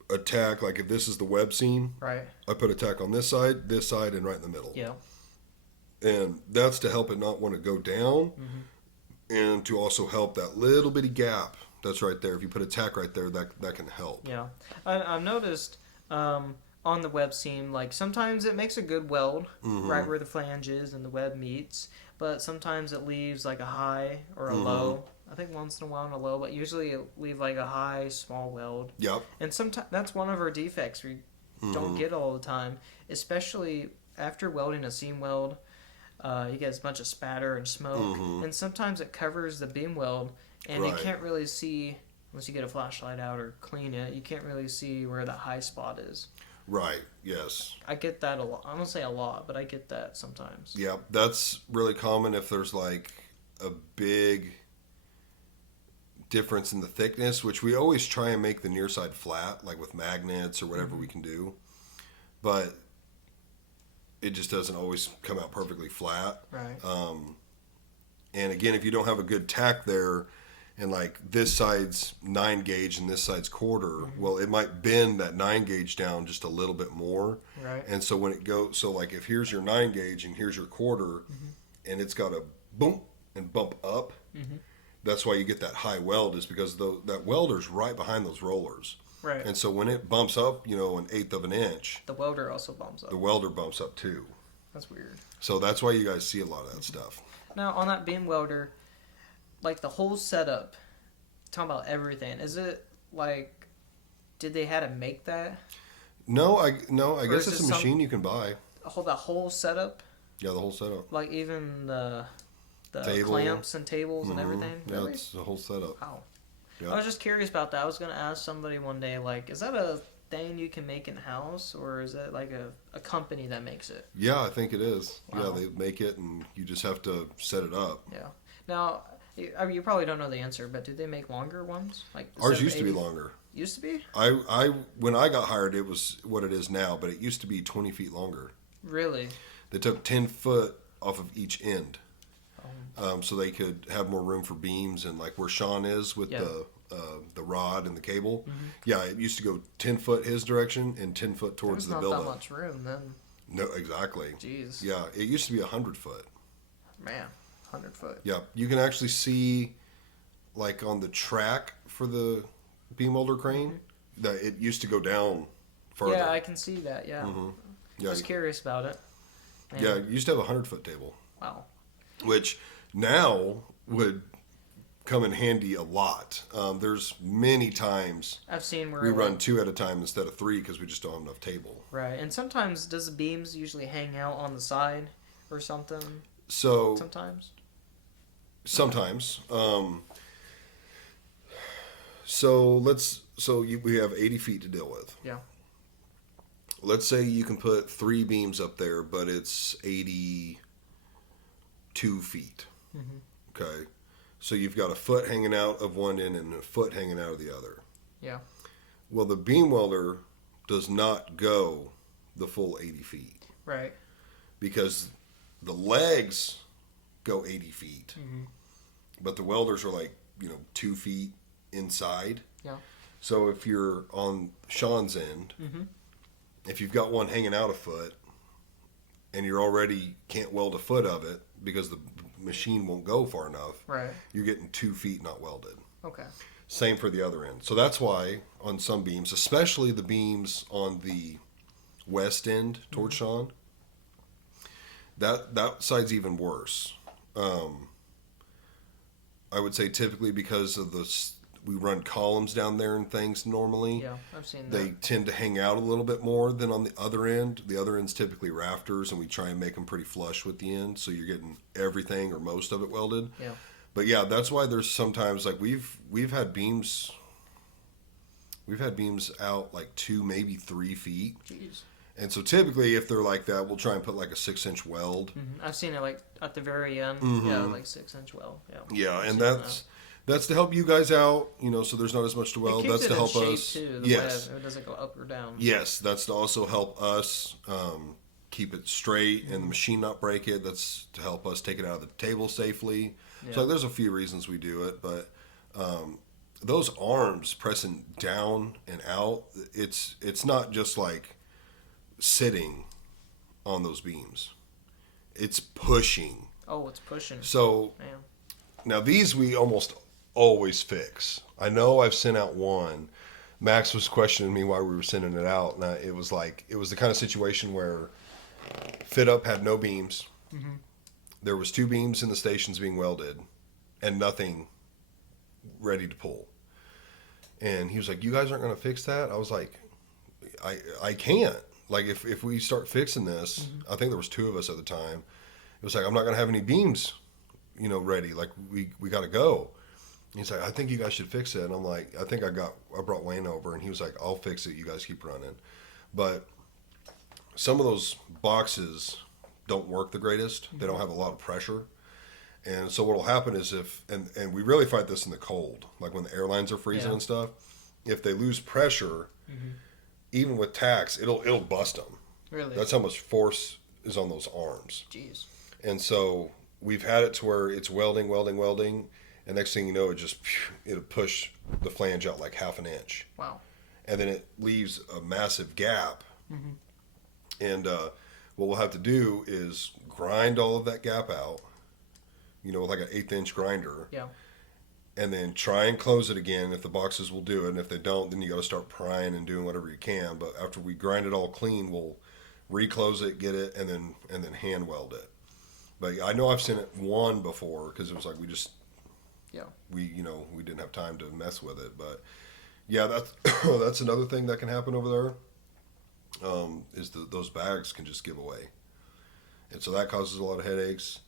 a tack, like if this is the web seam, right, I put a tack on this side, and right in the middle. Yeah. And that's to help it not want to go down, and to also help that little bitty gap that's right there. If you put a tack right there, that can help. Yeah. I've noticed on the web seam, like sometimes it makes a good weld right where the flange is and the web meets, but sometimes it leaves like a high or a low. I think once in a while on a low, but usually it leave like a high, small weld. Yep. And sometimes that's one of our defects we don't get all the time, especially after welding a seam weld. You get a bunch of spatter and smoke, and sometimes it covers the beam weld, and you can't really see, unless you get a flashlight out or clean it, you can't really see where the high spot is. Right, yes. I get that a lot. I won't say a lot, but I get that sometimes. Yeah, that's really common if there's like a big difference in the thickness, which we always try and make the near side flat, like with magnets or whatever we can do. But it just doesn't always come out perfectly flat. Right. And again, if you don't have a good tack there, and like this side's 9 gauge and this side's quarter, well, it might bend that 9 gauge down just a little bit more. Right. And so when it goes, so like if here's your 9 gauge and here's your quarter, and it's got a boom and bump up, that's why you get that high weld, is because that welder's right behind those rollers. Right. And so when it bumps up, 1/8 of an inch, The welder also bumps up. the welder bumps up too. That's weird. So that's why you guys see a lot of that stuff. Now, on that beam welder, like the whole setup, talking about everything, is it like, did they had to make that? No, I guess is it's it a machine you can buy. The whole setup? Yeah, the whole setup. Like even the Table. clamps and tables and everything? Yeah, Really? it's the whole setup. Wow. Yeah. I was just curious about that. I was going to ask somebody one day, like, is that a thing you can make in-house, or is it like a company that makes it? Yeah, I think it is. Wow. Yeah, they make it, and you just have to set it up. Yeah. Now, You probably don't know the answer, but do they make longer ones? Like ours used to be longer. Used to be? I when I got hired, it was what it is now, but it used to be 20 feet longer. Really? They took 10 foot off of each end, so they could have more room for beams and like where Sean is with the rod and the cable. Mm-hmm. Yeah, it used to go 10 foot his direction and 10 foot towards the building. There's not that much room then. No, exactly. Jeez. Yeah, it used to be 100 foot. Man, 100 foot. Yeah, you can actually see, like on the track for the beam welder crane, that it used to go down further. Yeah, I can see that. Yeah. Mm-hmm. Yeah, I was curious about it. Man. Yeah, it used to have a 100-foot table. Wow. Which now would come in handy a lot. There's many times I've seen where we run 2 at a time instead of 3 because we just don't have enough table. Right, and sometimes does the beams usually hang out on the side or something? So sometimes. We have 80 feet to deal with. Yeah. Let's say you can put 3 beams up there, but it's 82 feet. Mm-hmm. Okay. So you've got a foot hanging out of one end and a foot hanging out of the other. Yeah. Well, the beam welder does not go the full 80 feet. Right. Because the legs go 80 feet. Mm-hmm. But the welders are 2 feet inside. Yeah. So if you're on Sean's end, mm-hmm. if you've got one hanging out a foot and you're already can't weld a foot of it because the machine won't go far enough, right, you're getting 2 feet not welded. Okay. Same for the other end. So that's why on some beams, especially the beams on the west end towards mm-hmm. Sean, that side's even worse. I would say typically because of we run columns down there and things normally. Yeah, I've seen that. They tend to hang out a little bit more than on the other end. The other end's typically rafters, and we try and make them pretty flush with the end, so you're getting everything or most of it welded. Yeah. But yeah, that's why there's sometimes we've had beams. We've had beams out 2, maybe 3 feet. Jeez. And so typically, if they're like that, we'll try and put a 6-inch weld. Mm-hmm. I've seen it at the very end. Mm-hmm. Yeah, 6-inch weld. Yeah. Yeah, and that's to help you guys out, so there's not as much to weld. That's to help us. Too, yes. It doesn't go up or down. Yes, that's to also help us keep it straight and the machine not break it. That's to help us take it out of the table safely. Yeah. So there's a few reasons we do it, but those arms pressing down and out, it's not just sitting on those beams. It's pushing. Oh, it's pushing. So now these we almost always fix. I know I've sent out one. Max was questioning me why we were sending it out, and it was the kind of situation where Fit Up had no beams. Mm-hmm. There was 2 beams in the stations being welded, and nothing ready to pull. And he was like, "You guys aren't going to fix that?" I was like, "I can't. If we start fixing this," mm-hmm. I think there was 2 of us at the time. It was I'm not going to have any beams, ready. We got to go. And he's like, "I think you guys should fix it." And I'm like, I brought Wayne over, and he was like, "I'll fix it. You guys keep running." But some of those boxes don't work the greatest. Mm-hmm. They don't have a lot of pressure. And so what will happen is and we really fight this in the cold, when the airlines are freezing and stuff, if they lose pressure, mm-hmm. even with tacks, it'll bust them. Really? That's how much force is on those arms. Jeez. And so we've had it to where it's welding, and next thing you know, it'll push the flange out half an inch. Wow. And then it leaves a massive gap. Mm-hmm. And what we'll have to do is grind all of that gap out, with an 1/8-inch grinder. Yeah. And then try and close it again if the boxes will do it. And if they don't, then you got to start prying and doing whatever you can. But after we grind it all clean, we'll reclose it, get it, and then hand weld it. But I know I've seen it one before because it was we didn't have time to mess with it. But yeah, that's another thing that can happen over there. Is those bags can just give away, and so that causes a lot of headaches.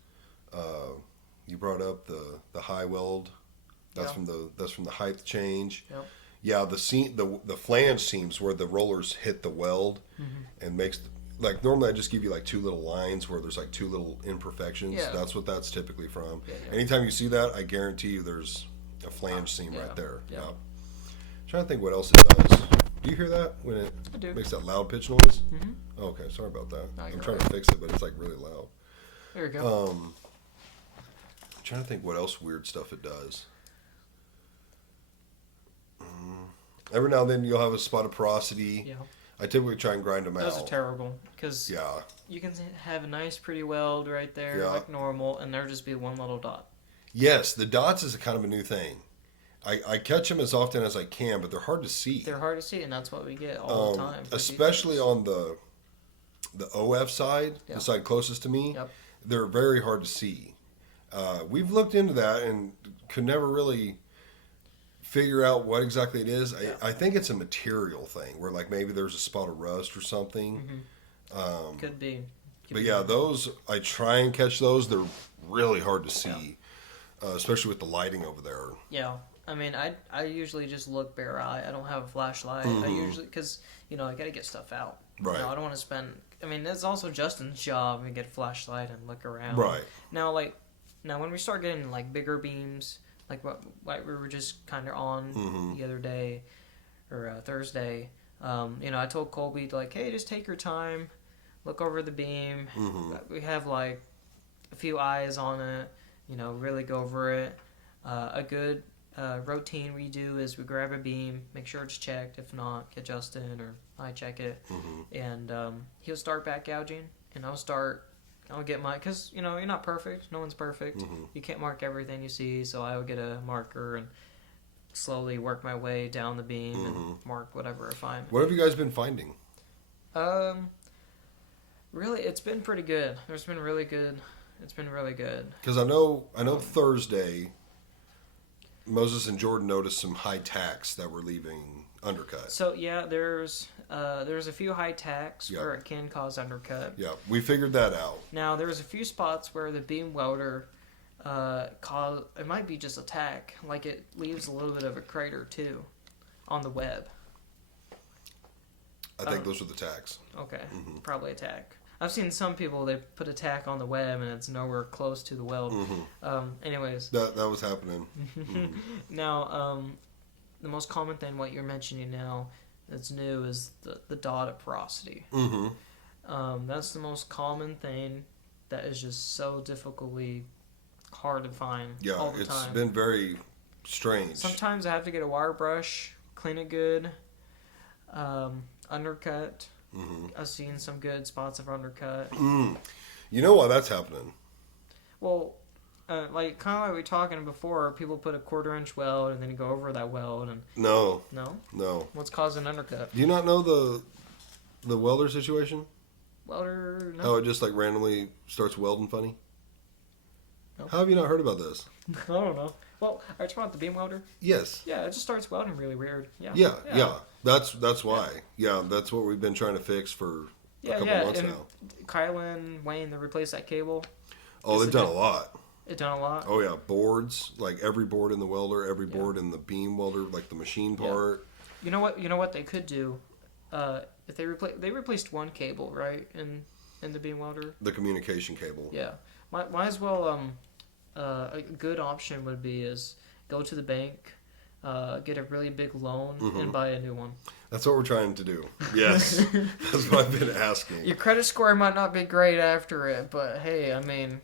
You brought up the high weld. That's from the height change. Yep. Yeah, the flange seams where the rollers hit the weld mm-hmm. and like normally I just give you like two little lines where there's like two little imperfections. Yeah. That's what that's typically from. Yeah. Anytime you see that, I guarantee you there's a flange seam right there. Yeah. I'm trying to think what else it does. Do you hear that when it makes that loud pitch noise? Mm-hmm. Oh, okay, sorry about that. No, I'm trying to fix it, but it's like really loud. There you go. I'm trying to think what else weird stuff it does. Every now and then you'll have a spot of porosity. Yeah. I typically try and grind them out. Those are terrible because Yeah. you can have a nice pretty weld right there Yeah. like normal, and there just be one little dot. Yes, the dots is a kind of a new thing. I catch them as often as I can, but they're hard to see. They're hard to see, and that's what we get all the time. Especially on the OF side, the side closest to me. Yep. They're very hard to see. We've looked into that and could never really figure out what exactly it is. Yeah. I think it's a material thing where like maybe there's a spot of rust or something. Mm-hmm. Could be. But yeah, those I try and catch those. They're really hard to see, especially with the lighting over there. Yeah. I mean, I usually just look bare eye. I don't have a flashlight. Mm-hmm. I usually, because, I got to get stuff out. Right. I don't want to spend, it's also Justin's job to get a flashlight and look around. Right. Now, when we start getting, bigger beams, like what we were just kind of on the other day, or Thursday, I told Colby, hey, just take your time, look over the beam. We have, a few eyes on it, really go over it. A good routine we do is we grab a beam, make sure it's checked. If not, get Justin or I check it, and he'll start back gouging, and I'll get my, because you're not perfect. No one's perfect. You can't mark everything you see, so I will get a marker and slowly work my way down the beam and mark whatever I find. What have you guys been finding? Really, it's been pretty good. It's been really good. Because I know Thursday, Moses and Jordan noticed some high tacks that were leaving undercut. So yeah, there's a few high tacks where it can cause undercut. Yeah, we figured that out. Now there's a few spots where the beam welder it might be just a tack, like it leaves a little bit of a crater too on the web. I think those are the tacks. Okay, probably a tack. I've seen some people, they put a tack on the web and it's nowhere close to the weld. Anyways. That was happening. Now, the most common thing, what you're mentioning now, that's new is the dot of porosity. That's the most common thing that is just so difficultly hard to find all the time. It's been very strange. Sometimes I have to get a wire brush, clean it good, undercut. I've seen some good spots of undercut. You know why that's happening? Well, kind of like we were talking before, people put a 1/4-inch weld and then you go over that weld and... No. No? What's causing undercut? Do you not know the welder situation? Welder, no. How it just randomly starts welding funny? No. How have you not heard about this? I don't know. Well, are you talking about the beam welder? Yes. Yeah, it just starts welding really weird. Yeah. That's why. Yeah, that's what we've been trying to fix for a couple months now. Kyle and Wayne, they replaced that cable. Oh, they've done a lot. They've done a lot? Oh, yeah. Boards, every board in the welder, every board in the beam welder, the machine part. You know what they could do? If they replaced one cable, right, in the beam welder? The communication cable. Yeah. Might as well, a good option would be is go to the bank, get a really big loan, and buy a new one. That's what we're trying to do. Yes. That's what I've been asking. Your credit score might not be great after it, but hey,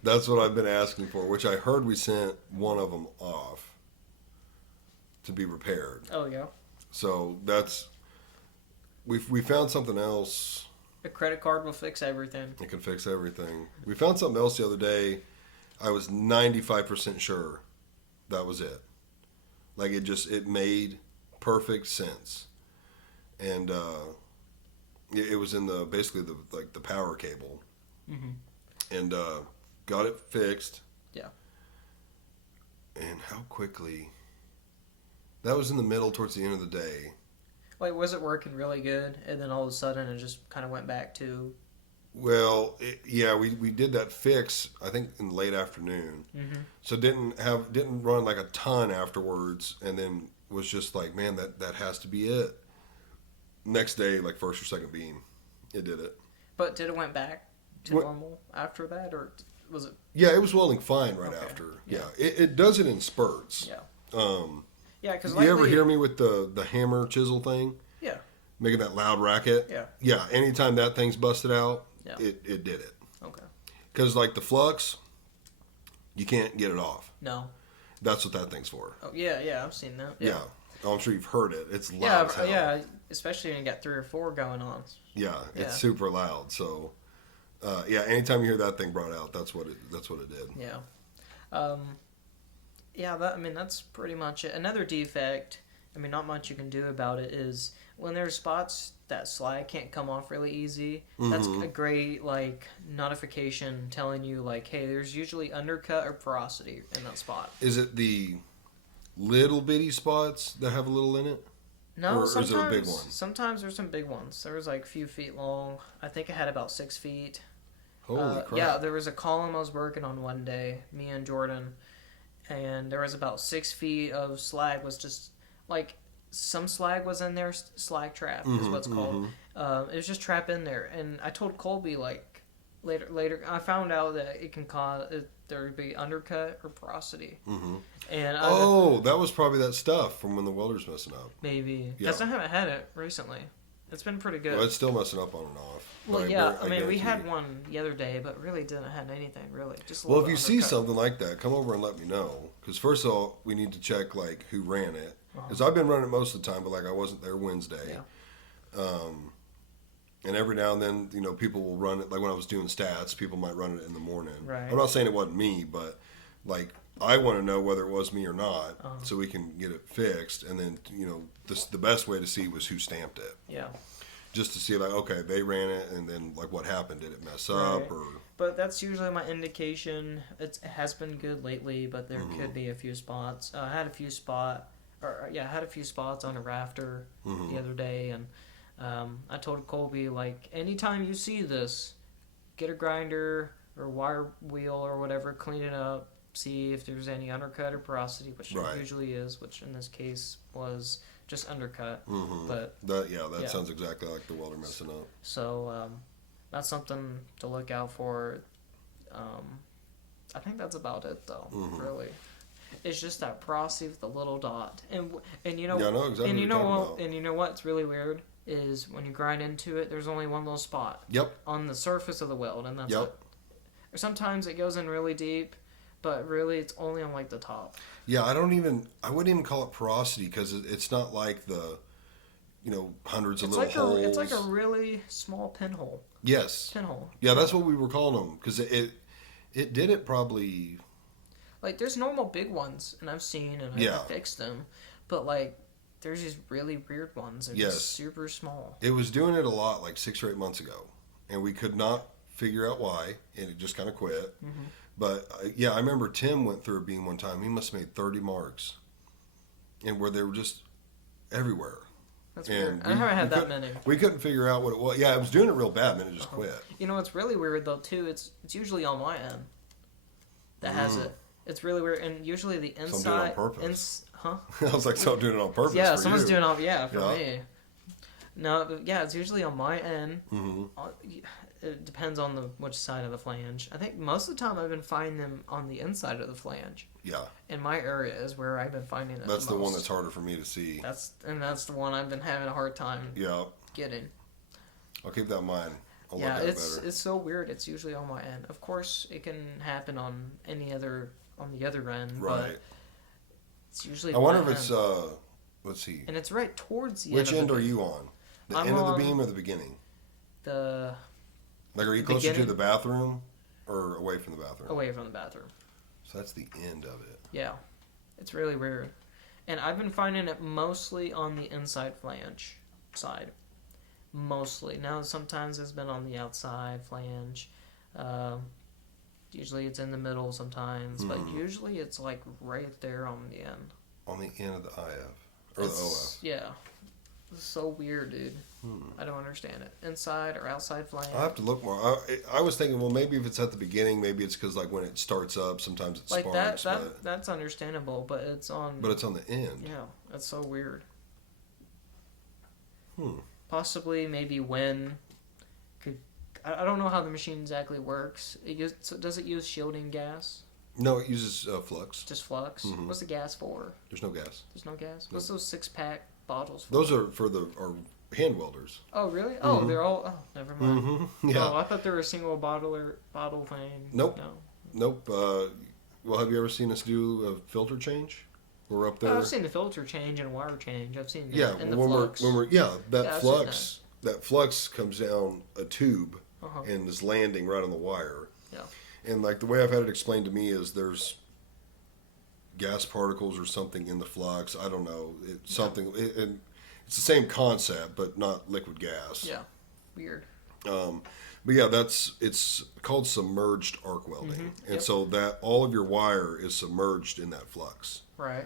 That's what I've been asking for, which I heard we sent one of them off to be repaired. Oh, yeah? So that's... We found something else. A credit card will fix everything. It can fix everything. We found something else the other day. I was 95% sure that was it. It made perfect sense. And it was in basically the power cable. And got it fixed. Yeah. And how quickly... That was in the middle towards the end of the day. Was it working really good, and then all of a sudden it just kind of went back to... Well, we did that fix, I think, in late afternoon. So didn't run a ton afterwards, and then was just man, that has to be it. Next day, first or second beam, it did it. But did it went back to normal after that, or was it? Yeah, it was welding fine right after. Yeah, it does it in spurts. Yeah. Yeah, because you ever hear me with the hammer chisel thing? Yeah. Making that loud racket? Yeah. Yeah, anytime that thing's busted out, it did it. Okay. Because like the flux, you can't get it off. No. That's what that thing's for. Oh, yeah, I've seen that. Yeah. Oh, I'm sure you've heard it. It's loud as hell. Yeah, especially when you got 3 or 4 going on. Yeah, it's super loud. So, anytime you hear that thing brought out, that's what it did. Yeah. That's pretty much it. Another defect, not much you can do about it, is when there's spots that slag can't come off really easy. That's a great notification telling you hey, there's usually undercut or porosity in that spot. Is it the little bitty spots that have a little in it? No, or is it a big one? Sometimes there's some big ones. There was a few feet long. I think it had about 6 feet. Holy crap. Yeah, there was a column I was working on one day, me and Jordan, and there was about 6 feet of slag. Was just some slag was in there. Slag trap is what's called. It was just trapped in there, and I told Colby later. I found out that it can cause there would be undercut or porosity. And that was probably that stuff from when the welder's messing up. Maybe. Because I haven't had it recently. It's been pretty good. Well, it's still messing up on and off. Well, yeah. We had one the other day, but really didn't have anything, really. Just if you see something like that, come over and let me know. Because first of all, we need to check, who ran it. Because I've been running it most of the time, but, I wasn't there Wednesday. Yeah. And every now and then, people will run it. Like, when I was doing stats, people might run it in the morning. Right. I'm not saying it wasn't me, but, I want to know whether it was me or not, so we can get it fixed. And then, the best way to see was who stamped it. Yeah. Just to see, okay, they ran it, and then, what happened? Did it mess up? Or? But that's usually my indication. It has been good lately, but there could be a few spots. I had a few spots on a rafter the other day, and I told Colby, anytime you see this, get a grinder or wire wheel or whatever, clean it up, see if there's any undercut or porosity, which there usually is, which in this case was just undercut. But that sounds exactly like the welder messing up. So that's something to look out for. I think that's about it, though. Really, it's just that porosity with the little dot, and I know exactly. And you know what's really weird is when you grind into it, there's only one little spot. Yep. On the surface of the weld, and that's it. Or sometimes it goes in really deep, but really it's only on the top. Yeah, I wouldn't even call it porosity because it's not like the, hundreds of little holes. It's like a really small pinhole. Yes. Pinhole. Yeah, that's what we were calling them because it did it probably. There's normal big ones, and I've seen and I've fixed them, but there's these really weird ones. They're just super small. It was doing it a lot 6 or 8 months ago, and we could not figure out why, and it just kind of quit. But I remember Tim went through a beam one time. He must have made 30 marks, and where they were just everywhere. That's weird. I haven't had that many. We couldn't figure out what it was. Yeah, it was doing it real bad, and it just quit. It's really weird though too. It's usually on my end that has it. It's really weird, and usually the inside. Some do it on purpose. Huh? I was like, someone doing it on purpose. Yeah, for someone's you. doing it. For me. No, but it's usually on my end. It depends on which side of the flange. I think most of the time I've been finding them on the inside of the flange. Yeah. In my area is where I've been finding them. That's the one that's harder for me to see. That's the one I've been having a hard time. Getting. I'll keep that in mind. I'll look at it better. It's so weird. It's usually on my end. Of course, it can happen on the other end. Right. But it's usually. I wonder if it's let's see. And it's right towards the Which end. Which end are you on? The end of the beam or the beginning? Are you closer to the bathroom or away from the bathroom? Away from the bathroom. So that's the end of it. Yeah. It's really weird. And I've been finding it mostly on the inside flange side. Mostly. Now, sometimes it's been on the outside flange. Usually it's in the middle sometimes. But usually it's right there on the end. On the end of the IF. Or the OF. Yeah. It's so weird, dude. I don't understand it. Inside or outside flange. I'll have to look more. I was thinking, well, maybe if it's at the beginning, maybe it's because when it starts up, sometimes it sparks. That's understandable, but it's on. But it's on the end. Yeah, that's so weird. Possibly, maybe when. I don't know how the machine exactly works. Does it use shielding gas? No, it uses flux. Just flux? Mm-hmm. What's the gas for? There's no gas. There's no gas? What's those 6-pack bottles for? Those are for our hand welders. Oh, really? Oh, they're all... Oh, never mind. Mm-hmm. Yeah. Oh, I thought they were a single bottle thing. Nope. No. Nope. Well, have you ever seen us do a filter change? We're up there. Oh, I've seen the filter change and wire change. I've seen that in the flux. That flux comes down a tube and is landing right on the wire. Yeah. And like the way I've had it explained to me is there's gas particles or something in the flux. I don't know. It's something. And it's the same concept, but not liquid gas. Yeah. Weird. But yeah, it's called submerged arc welding, and so that all of your wire is submerged in that flux. Right.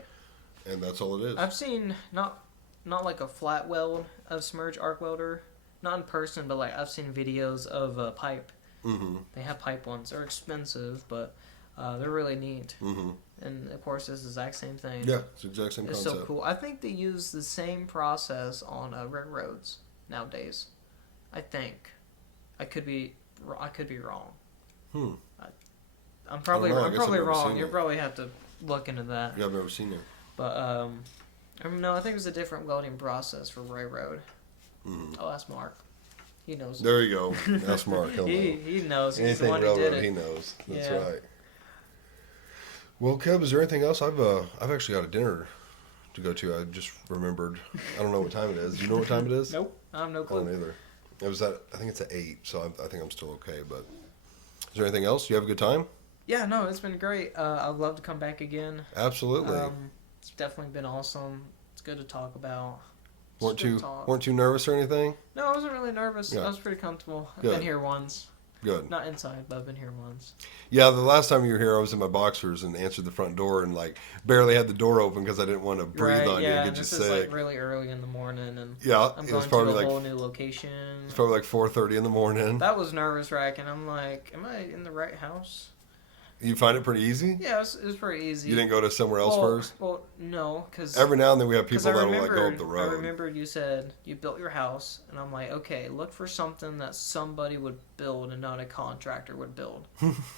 And that's all it is. I've seen not like a flat weld of submerged arc welder, not in person, but like I've seen videos of a pipe. Mm-hmm. They have pipe ones. They're expensive, but they're really neat. Mm-hmm. And of course, it's the exact same thing. Yeah, it's the exact same concept. It's so cool. I think they use the same process on railroads nowadays. I think. I could be wrong. I'm probably wrong. You probably have to look into that. Yeah, I've never seen it. But no, I think it was a different welding process for railroad. Mm-hmm. I'll ask Mark. He knows. There you go. Ask Mark. He knows. He's anything the one railroad, who did it. he knows. That's right. Well, Kev, is there anything else? I've actually got a dinner to go to. I just remembered. I don't know what time it is. Do you know what time it is? Nope. I have no clue. I don't either. It was I think it's at 8, so I think I'm still okay. But is there anything else? You have a good time? Yeah, no, it's been great. I'd love to come back again. Absolutely. It's definitely been awesome. It's good to talk about. Weren't you nervous or anything? No, I wasn't really nervous. Yeah. I was pretty comfortable. I've been here once. Good. Not inside, but I've been here once. Yeah, the last time you were here, I was in my boxers and answered the front door and like barely had the door open because I didn't want to breathe on you and get you sick. This is like really early in the morning, and I'm going to a whole new location. It's probably like 4:30 in the morning. That was nervous wracking. I'm like, am I in the right house? You find it pretty easy? Yeah, it was pretty easy. You didn't go to somewhere else first? Well, no, because... Every now and then we have people that will like go up the road. I remember you said you built your house, and I'm like, okay, look for something that somebody would build and not a contractor would build.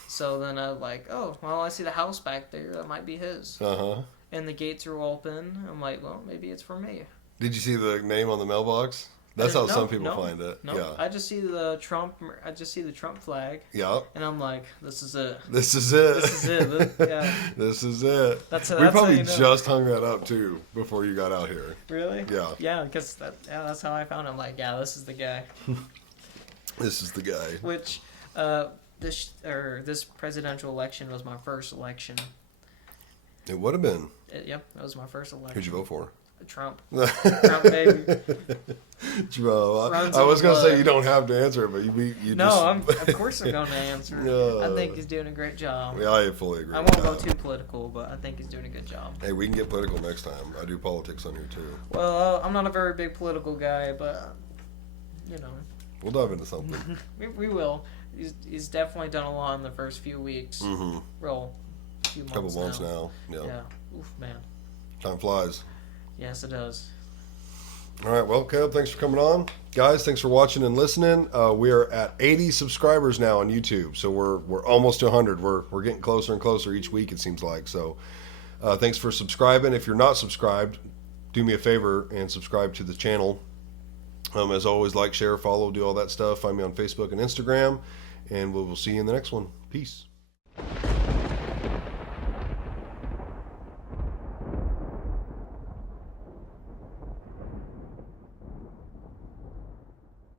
So then I was like, oh, well, I see the house back there. That might be his. Uh-huh. And the gates are open. I'm like, well, maybe it's for me. Did you see the name on the mailbox? That's how some people find it. No, yeah. I just see the Trump flag. Yeah. And I'm like, this is it. This is it. This is it. Yeah. This is it. We probably just hung that up too before you got out here. Really? Yeah. Yeah, because that's how I found him. I'm like, yeah, this is the guy. This is the guy. Which, this presidential election was my first election. It would have been. Yep, that was my first election. Who'd you vote for? Trump. Trump, baby. I was going to say you don't have to answer it, but you no, just... of course I'm going to answer. I think he's doing a great job. Yeah, I fully agree. I won't go too political, but I think he's doing a good job. Hey, we can get political next time. I do politics on here too. Well, I'm not a very big political guy, but you know. We'll dive into something. we will. He's definitely done a lot in the first few weeks. Mm-hmm. Well, few months couple months now. Yeah. Oof, man. Time flies. Yes, it does. All right, well, Kev, thanks for coming on. Guys, thanks for watching and listening. We are at 80 subscribers now on YouTube, so we're almost to 100. We're getting closer and closer each week, it seems like. So thanks for subscribing. If you're not subscribed, do me a favor and subscribe to the channel. As always, like, share, follow, do all that stuff. Find me on Facebook and Instagram, and we'll see you in the next one. Peace.